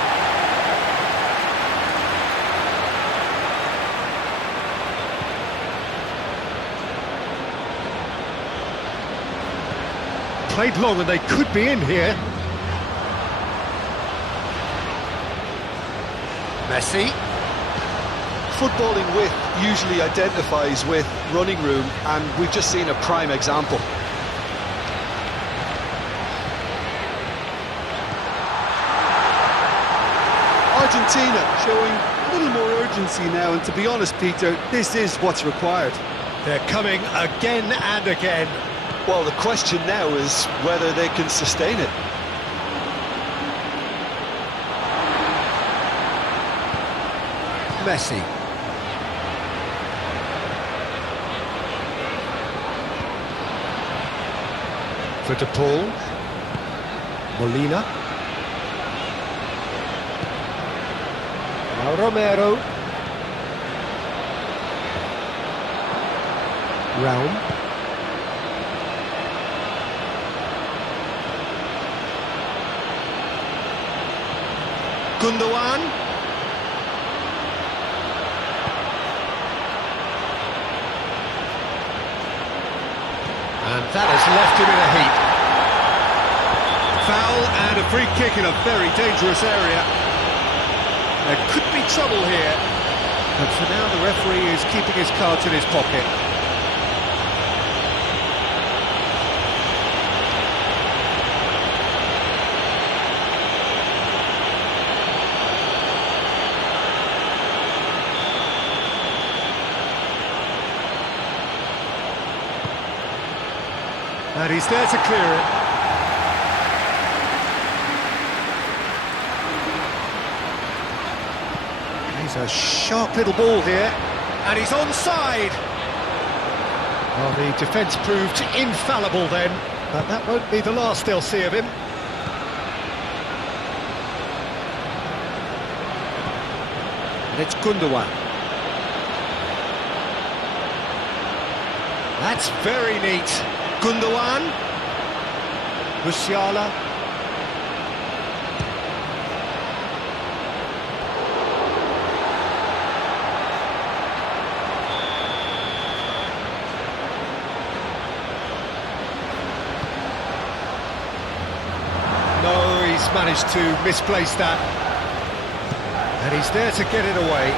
Played long and they could be in here. Messi. Footballing width usually identifies with running room, and we've just seen a prime example. Argentina showing a little more urgency now, and to be honest, Peter, this is what's required. They're coming again and again. Well, the question now is whether they can sustain it. Messi. For De Paul. Molina. Now Romero. Raum. Gundogan. And that has left him in a heap. Foul and a free kick in a very dangerous area. There could be trouble here. But for now, the referee is keeping his cards in his pocket. And he's there to clear it. He's a sharp little ball here. And he's onside. Well, the defence proved infallible then. But that won't be the last they'll see of him. And it's Gundogan. That's very neat. Gundogan. Musiala. No, he's managed to misplace that. And he's there to get it away.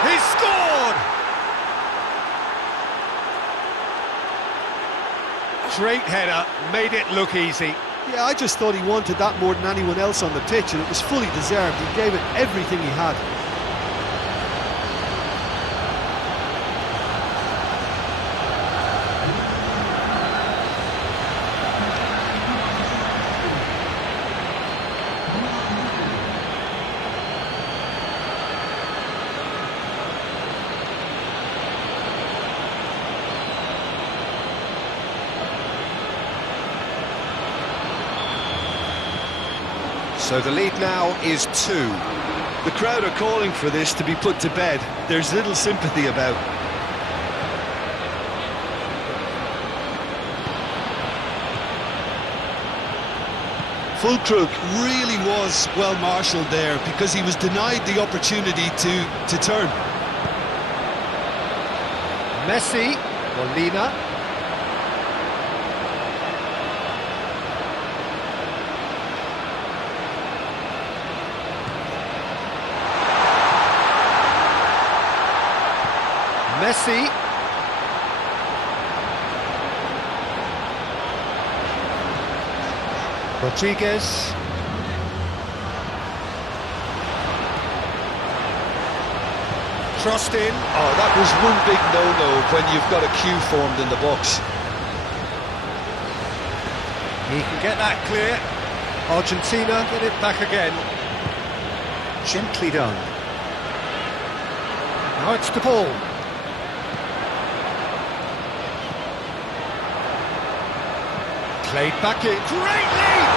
He's scored! Great header, made it look easy. Yeah, I just thought he wanted that more than anyone else on the pitch, and it was fully deserved. He gave it everything he had. So the lead now is 2. The crowd are calling for this to be put to bed. There's little sympathy about. Fulkrug really was well marshalled there because he was denied the opportunity to turn. Messi, Molina. Messi. Rodriguez. Crossed in. Oh, that was one big no-no when you've got a queue formed in the box. He can get that clear. Argentina get it back again. Gently done. Now it's the ball. Played back in. Great leap!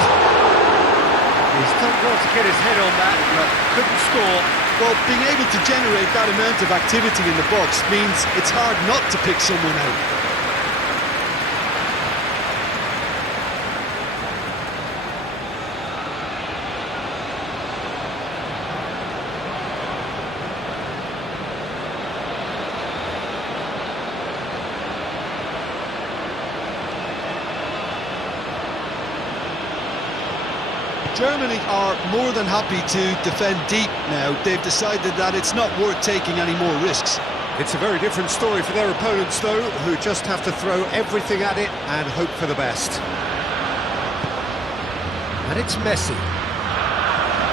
He's done well to get his head on that, but couldn't score. Well, being able to generate that amount of activity in the box means it's hard not to pick someone out. Germany are more than happy to defend deep now. They've decided that it's not worth taking any more risks. It's a very different story for their opponents, though, who just have to throw everything at it and hope for the best. And it's Messi.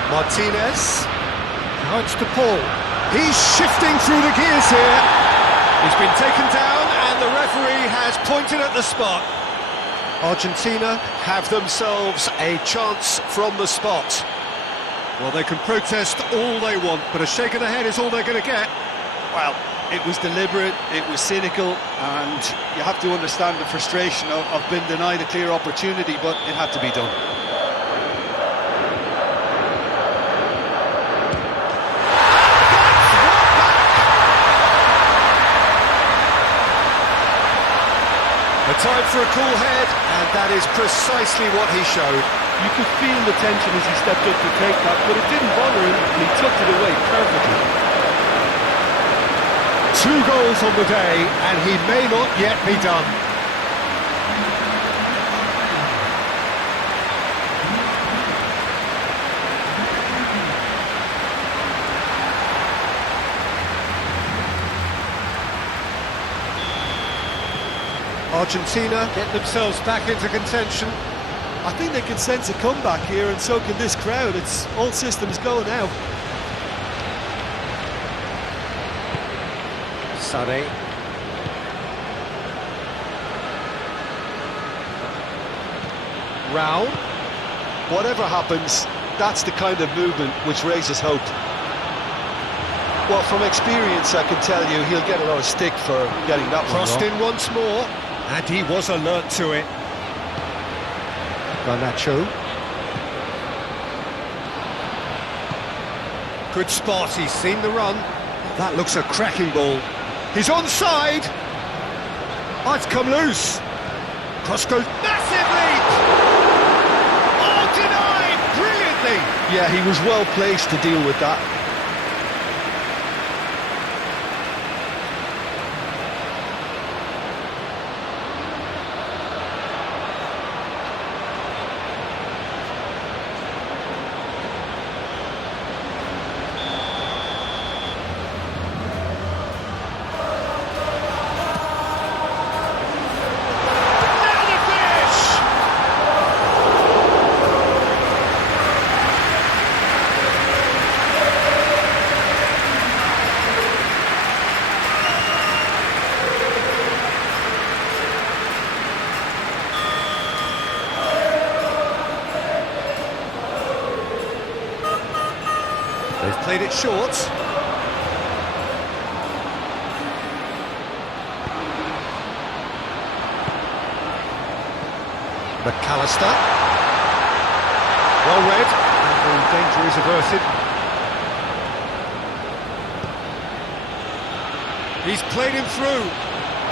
Martinez. Now it's to Paul. He's shifting through the gears here. He's been taken down and the referee has pointed at the spot. Argentina have themselves a chance from the spot. Well, they can protest all they want, but a shake of the head is all they're going to get. Well, it was deliberate, it was cynical, and you have to understand the frustration of being denied a clear opportunity, but it had to be done. A time for a cool head, and that is precisely what he showed. You could feel the tension as he stepped up to take that, but it didn't bother him, and he tucked it away perfectly. 2 goals on the day, and he may not yet be done. Argentina get themselves back into contention. I think they can sense a comeback here, and so can this crowd. It's all systems go now. Sade. Raul. Whatever happens, that's the kind of movement which raises hope. Well, from experience, I can tell you he'll get a lot of stick for getting that one Crossed wrong. in once more, and he was alert to it. Garnacho. Good spot, he's seen the run. That looks a cracking ball. He's onside. Oh, it's come loose. Cross goes massively. Oh, denied brilliantly. Yeah, he was well placed to deal with that. They've played it short. McAllister. Well read, and the danger is averted. He's played him through,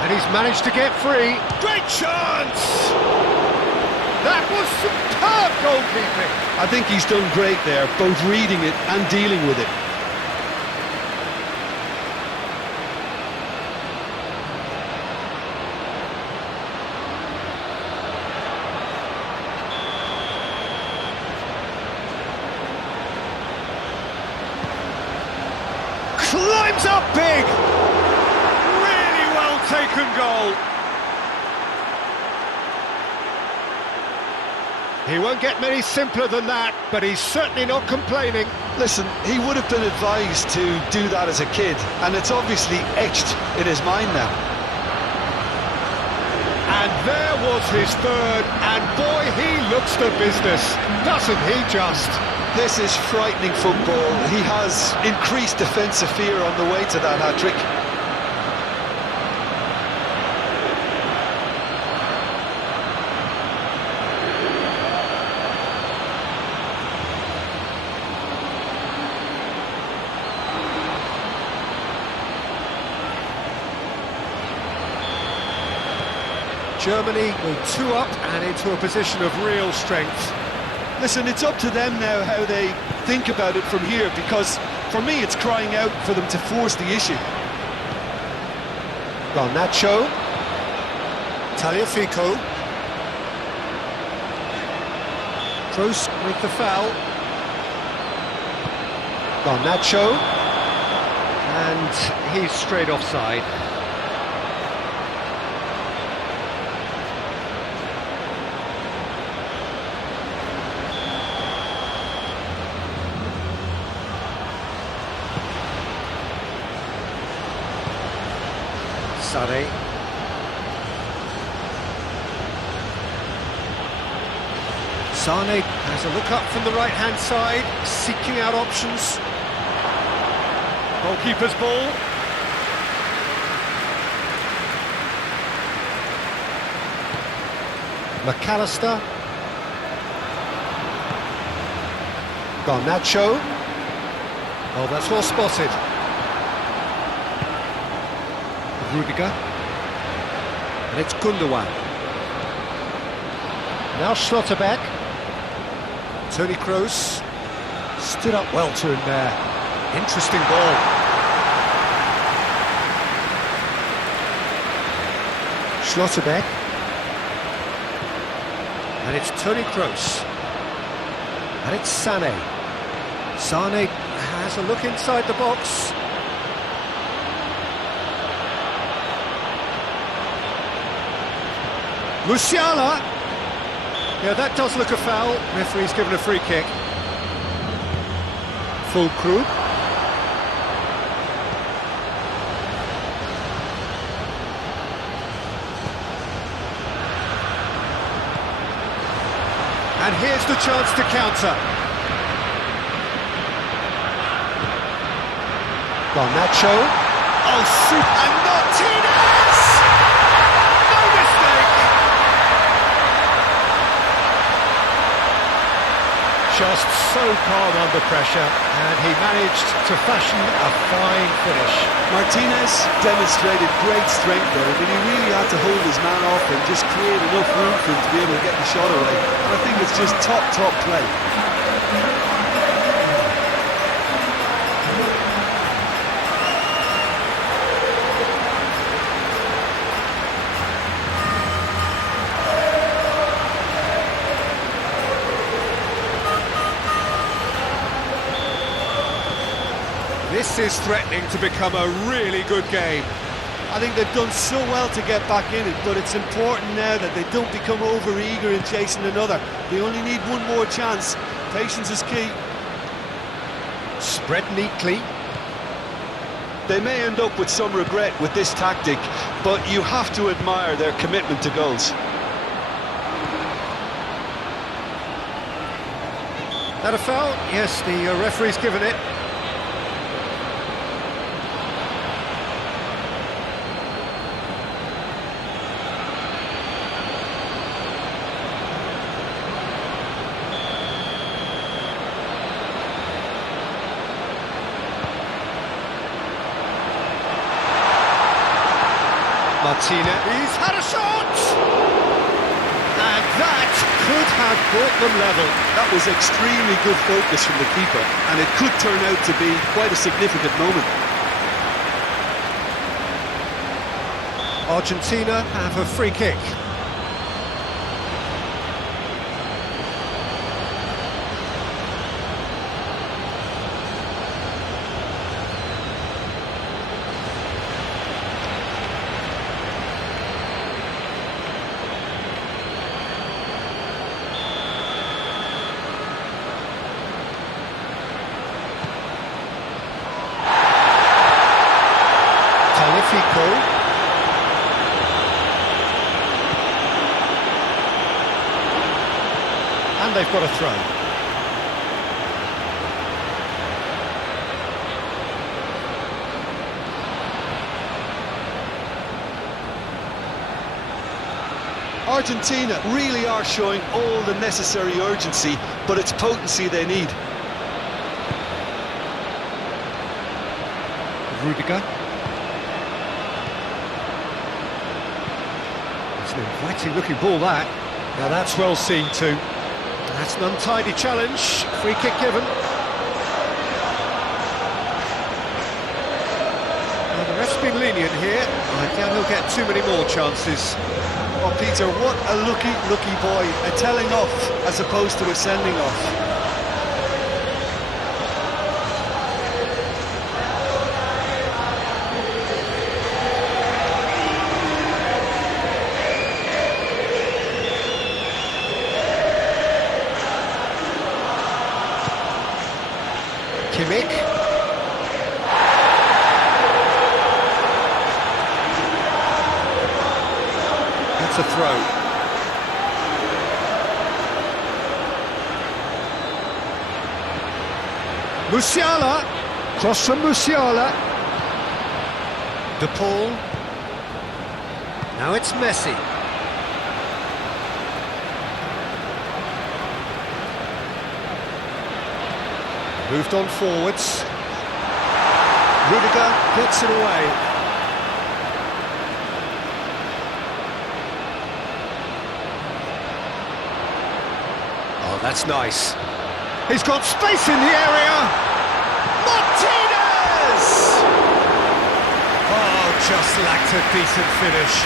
and he's managed to get free. Great chance! That was superb goalkeeping. I think he's done great there, both reading it and dealing with it. Climbs up big! Really well taken goal. He won't get many simpler than that, but he's certainly not complaining. Listen, he would have been advised to do that as a kid, and it's obviously etched in his mind now. And there was his third, and boy, he looks the business, doesn't he just? This is frightening football. He has increased defensive fear on the way to that hat-trick. Germany go 2 up and into a position of real strength. Listen, it's up to them now how they think about it from here, because for me it's crying out for them to force the issue. Garnacho. Tagliafico. Kroos with the foul. Garnacho. And he's straight offside. Sane. Sane has a look up from the right-hand side, seeking out options. Goalkeeper's ball. McAllister. Garnacho. Oh, that's well spotted. Rudiger. And it's Gundogan. Now Schlotterbeck. Toni Kroos. Stood up well to him there. Interesting ball. Schlotterbeck. And it's Toni Kroos. And it's Sané. Sané has a look inside the box. Musiala. Yeah, that does look a foul. Referee's given a free kick. Full crew. And here's the chance to counter. Garnacho. Oh, super. And Martinez! No mistake! Just so calm under pressure, and he managed to fashion a fine finish. Martinez demonstrated great strength there. I mean, he really had to hold his man off and just create enough room for him to be able to get the shot away. And I think it's just top play. This is threatening to become a really good game. I think they've done so well to get back in it, but it's important now that they don't become over-eager in chasing another. They only need one more chance. Patience is key. Spread neatly. They may end up with some regret with this tactic, but you have to admire their commitment to goals. That a foul? Yes, the referee's given it. Martinez, he's had a shot! And that could have brought them level. That was extremely good focus from the keeper, and it could turn out to be quite a significant moment. Argentina have a free kick. And they've got a throw. Argentina really are showing all the necessary urgency, but it's potency they need. Rudiger. It's an inviting looking ball, that. Now that's well seen too. That's an untidy challenge. Free kick given. Well, the ref's been lenient here. I doubt he'll get too many more chances. Oh, Peter, what a lucky boy. A telling off as opposed to a sending off. Kimmich. That's a throw. Musiala. Cross from Musiala. De Paul. Now it's Messi. Moved on forwards. Rudiger gets it away. Oh, that's nice. He's got space in the area. Martinez! Oh, just lacked a decent finish.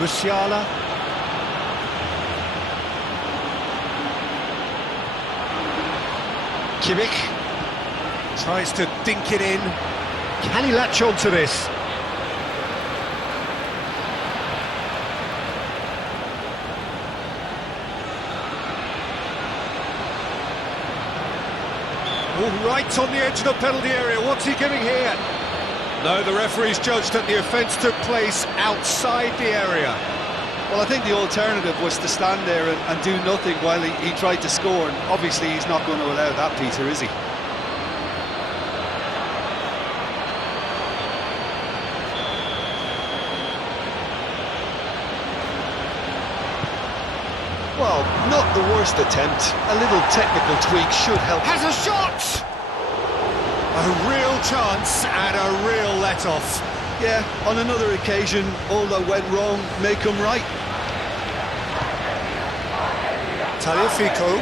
Musiala. Kimmich tries to dink it in. Can he latch on to this? Oh, right on the edge of the penalty area. What's he giving here? No, the referee's judged that the offence took place outside the area. Well, I think the alternative was to stand there and do nothing while he tried to score, and obviously he's not going to allow that, Peter, is he? Well, not the worst attempt. A little technical tweak should help. Has a shot! A real chance and a real let-off. Yeah, on another occasion, all that went wrong may come right. Tagliafico.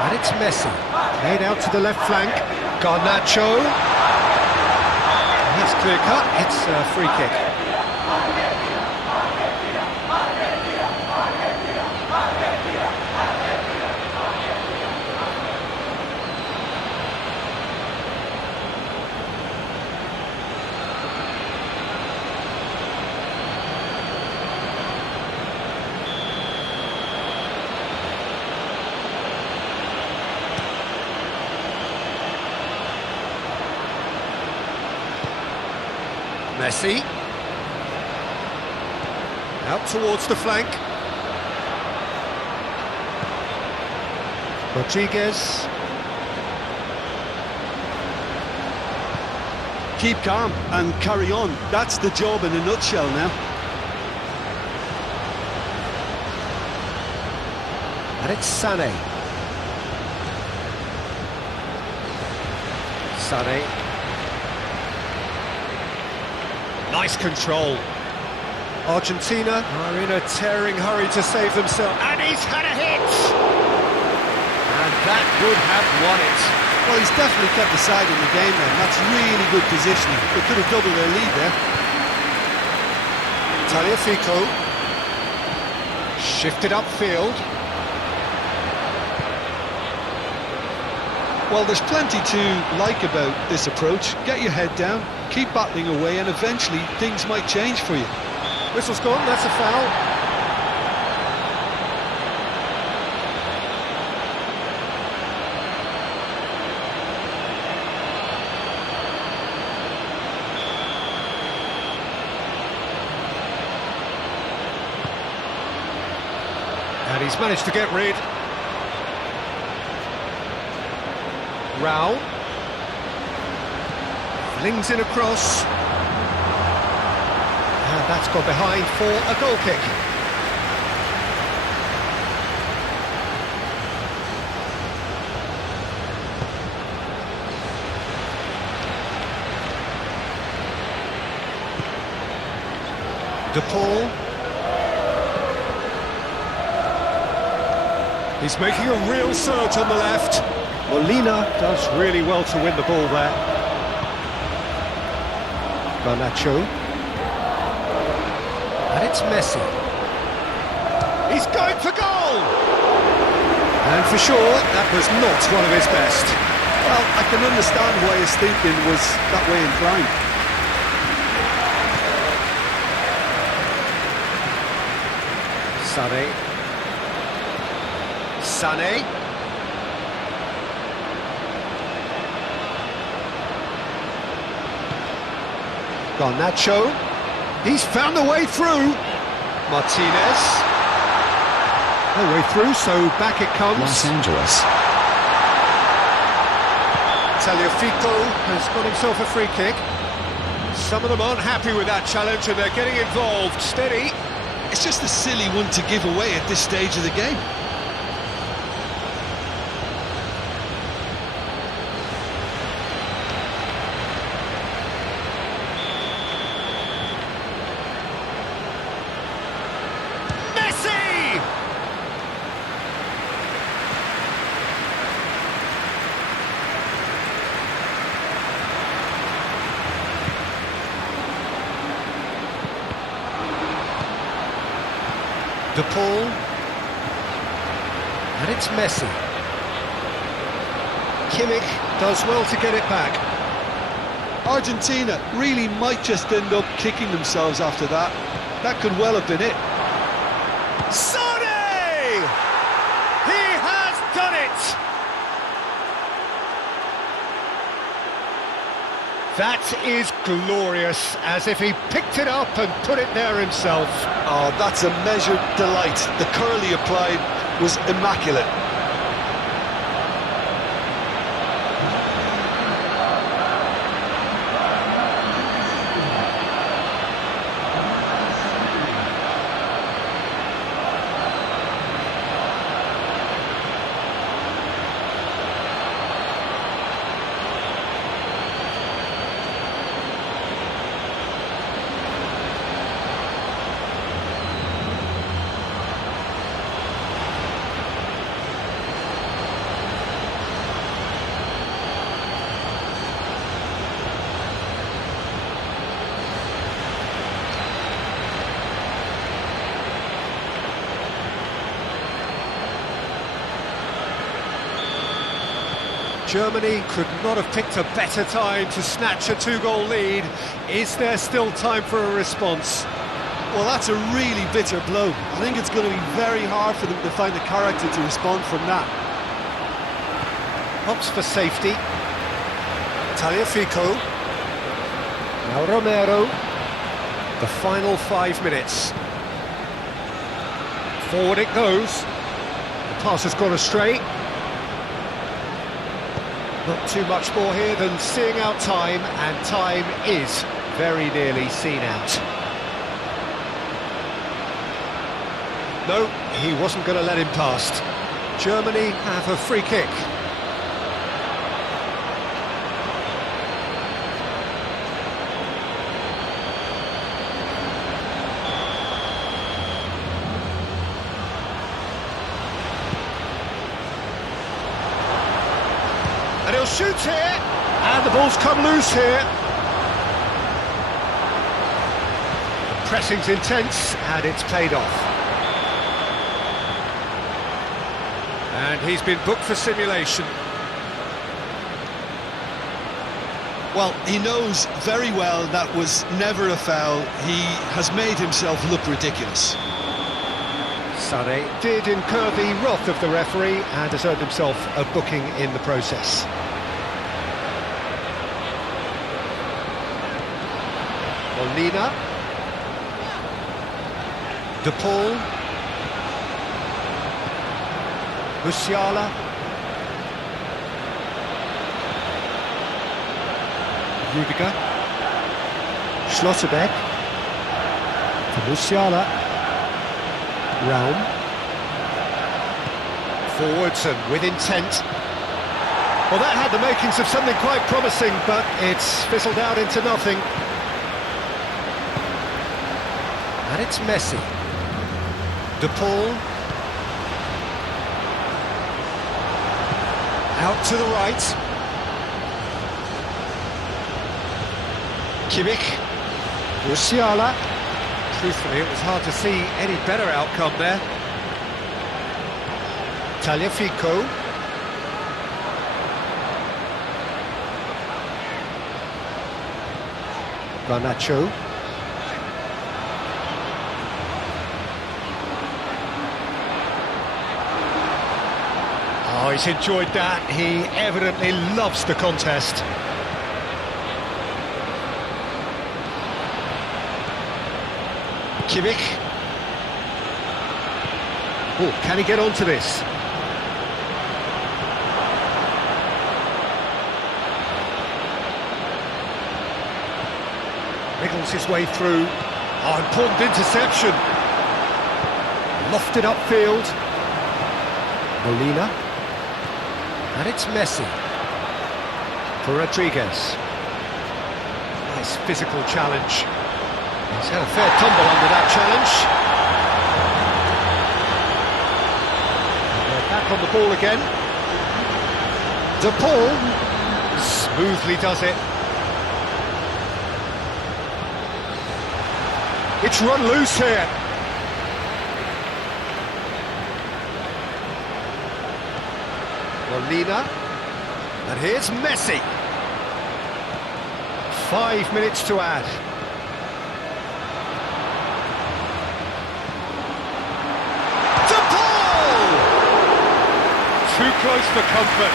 And it's Messi. Played out to the left flank. Garnacho. That's clear cut. It's a free kick. Messi. Out towards the flank. Rodriguez. Keep calm and carry on. That's the job in a nutshell now. And it's Sané. Sané. Nice control. Argentina are in a tearing hurry to save themselves. And he's had a hit! And that would have won it. Well, he's definitely kept the side in the game then. That's really good positioning. They could have doubled their lead there. Tagliafico. Shifted upfield. Well, there's plenty to like about this approach. Get your head down, keep battling away, and eventually things might change for you. Whistle's gone, that's a foul. And he's managed to get rid. Rao flings it across. And that's gone behind for a goal kick. De Paul. He's making a real surge on the left. Molina does really well to win the ball there. Garnacho. And it's Messi. He's going for goal! And for sure, that was not one of his best. Well, I can understand why his thinking was that way inclined. Sané. Garnacho. He's found a way through. Martinez. No way through, so back it comes. Los Angeles. Tagliafico has got himself a free kick. Some of them aren't happy with that challenge and they're getting involved. Steady. It's just a silly one to give away at this stage of the game. Messi! De Paul, and it's Messi. Kimmich does well to get it back. Argentina really might just end up kicking themselves after that. That could well have been it. Sane! He has done it! That is glorious, as if he picked it up and put it there himself. Oh, that's a measured delight. The curl he applied was immaculate. Germany could not have picked a better time to snatch a two-goal lead. Is there still time for a response? Well, that's a really bitter blow. I think it's going to be very hard for them to find the character to respond from that. Opts for safety. Tagliafico. Now Romero. The final 5 minutes. Forward it goes. The pass has gone astray. Not too much more here than seeing out time, and time is very nearly seen out. No, he wasn't going to let him past. Germany have a free kick. And he'll shoot here, and the ball's come loose here. The pressing's intense, and it's paid off. And he's been booked for simulation. Well, he knows very well that was never a foul. He has made himself look ridiculous. Sané did incur the wrath of the referee and has earned himself a booking in the process. Molina. De Paul. Musiala. Rudiger. Schlotterbeck. To Musiala. Raum. Forwards and with intent. Well, that had the makings of something quite promising, but it's fizzled out into nothing. And it's Messi. De Paul. Out to the right. Kimmich. Musiala. Truthfully, it was hard to see any better outcome there. Tagliafico. Garnacho. Oh, he's enjoyed that. He evidently loves the contest. Kimmich. Oh, can he get onto this? Wriggles his way through. Oh, important interception. Lofted upfield. Molina. And it's Messi. For Rodriguez. Nice physical challenge. He's had a fair tumble under that challenge. And they're back on the ball again. De Paul smoothly does it. It's run loose here. Molina. And here's Messi. 5 minutes to add. De Paul! Too close for comfort.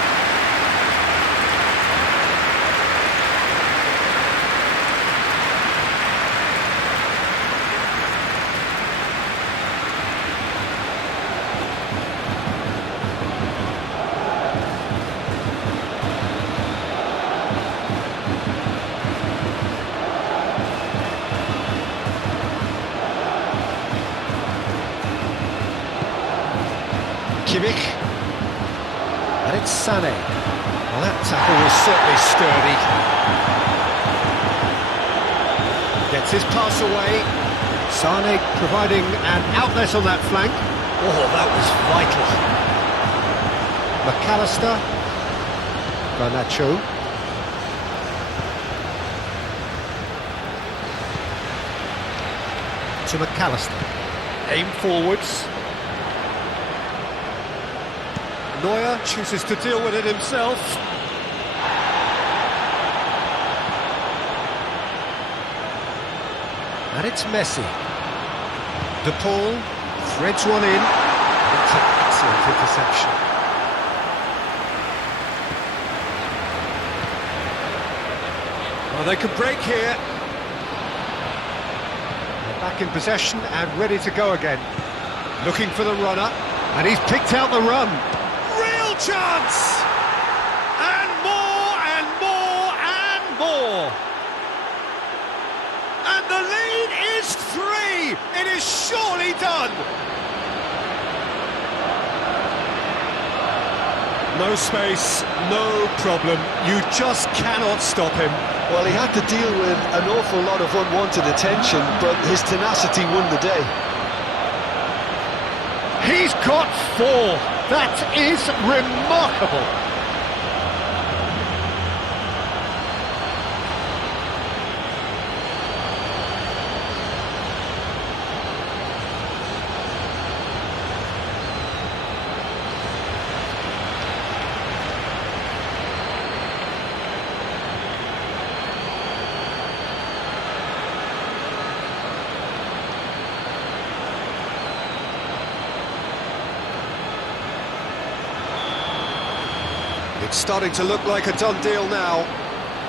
Kimmich. And it's Sané. Well, that tackle was certainly sturdy. Gets his pass away. Sané providing an outlet on that flank. Oh, that was vital. McAllister. Garnacho. To McAllister. Aim forwards. Neuer chooses to deal with it himself. And it's Messi. De Paul threads one in. It's an excellent interception. Well, they could break here. They're back in possession and ready to go again. Looking for the runner, and he's picked out the run. Chance! And more, and more, and more! And the lead is 3! It is surely done! No space, no problem. You just cannot stop him. Well, he had to deal with an awful lot of unwanted attention, but his tenacity won the day. He's got 4! That is remarkable. It's starting to look like a done deal now.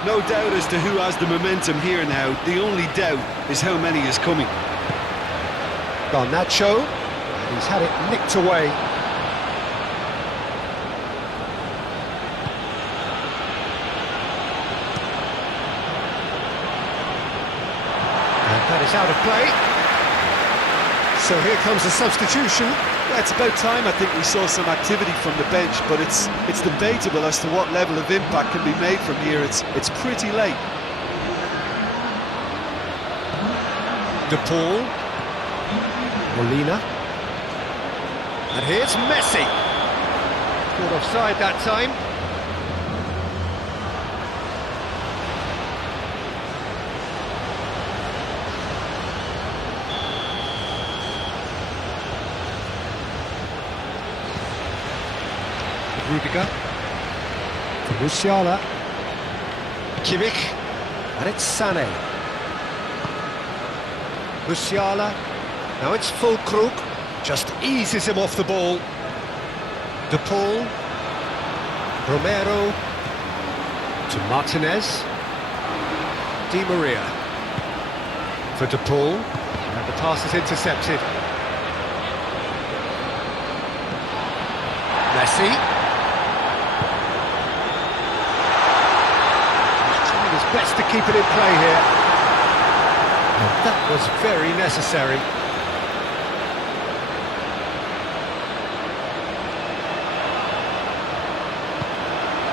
No doubt as to who has the momentum here now. The only doubt is how many is coming. Garnacho, he's had it nicked away. And that is out of play. So here comes the substitution. Yeah, it's about time I think we saw some activity from the bench, but it's debatable as to what level of impact can be made from here. It's pretty late. De Paul. Molina. And here's Messi. Caught offside that time. Rudiger. To Musiala. Kimmich. And it's Sané. Musiala. Now it's Fulkrug. Just eases him off the ball. De Paul. Romero. To Martinez. Di Maria. For De Paul. And the pass is intercepted. Messi. Best to keep it in play here. And that was very necessary.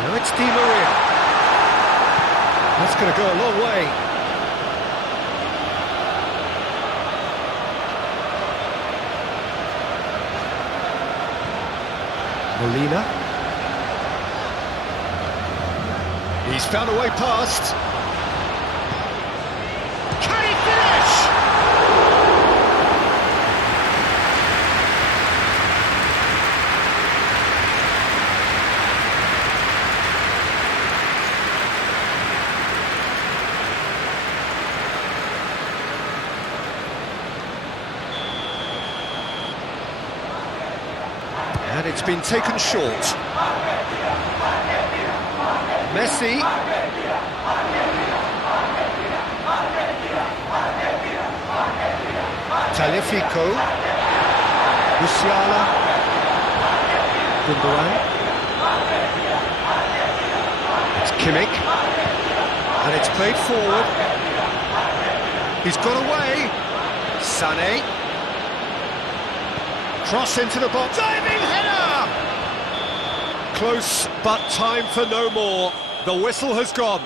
Now it's Di Maria. That's going to go a long way. Molina. He's found a way past. Can he finish? And it's been taken short. Messi. Taliafico. Musiala. Gundogan. It's Kimmich. And it's played forward. He's got away. Sané. Cross into the box. Diving header! Close, but time for no more. The whistle has gone.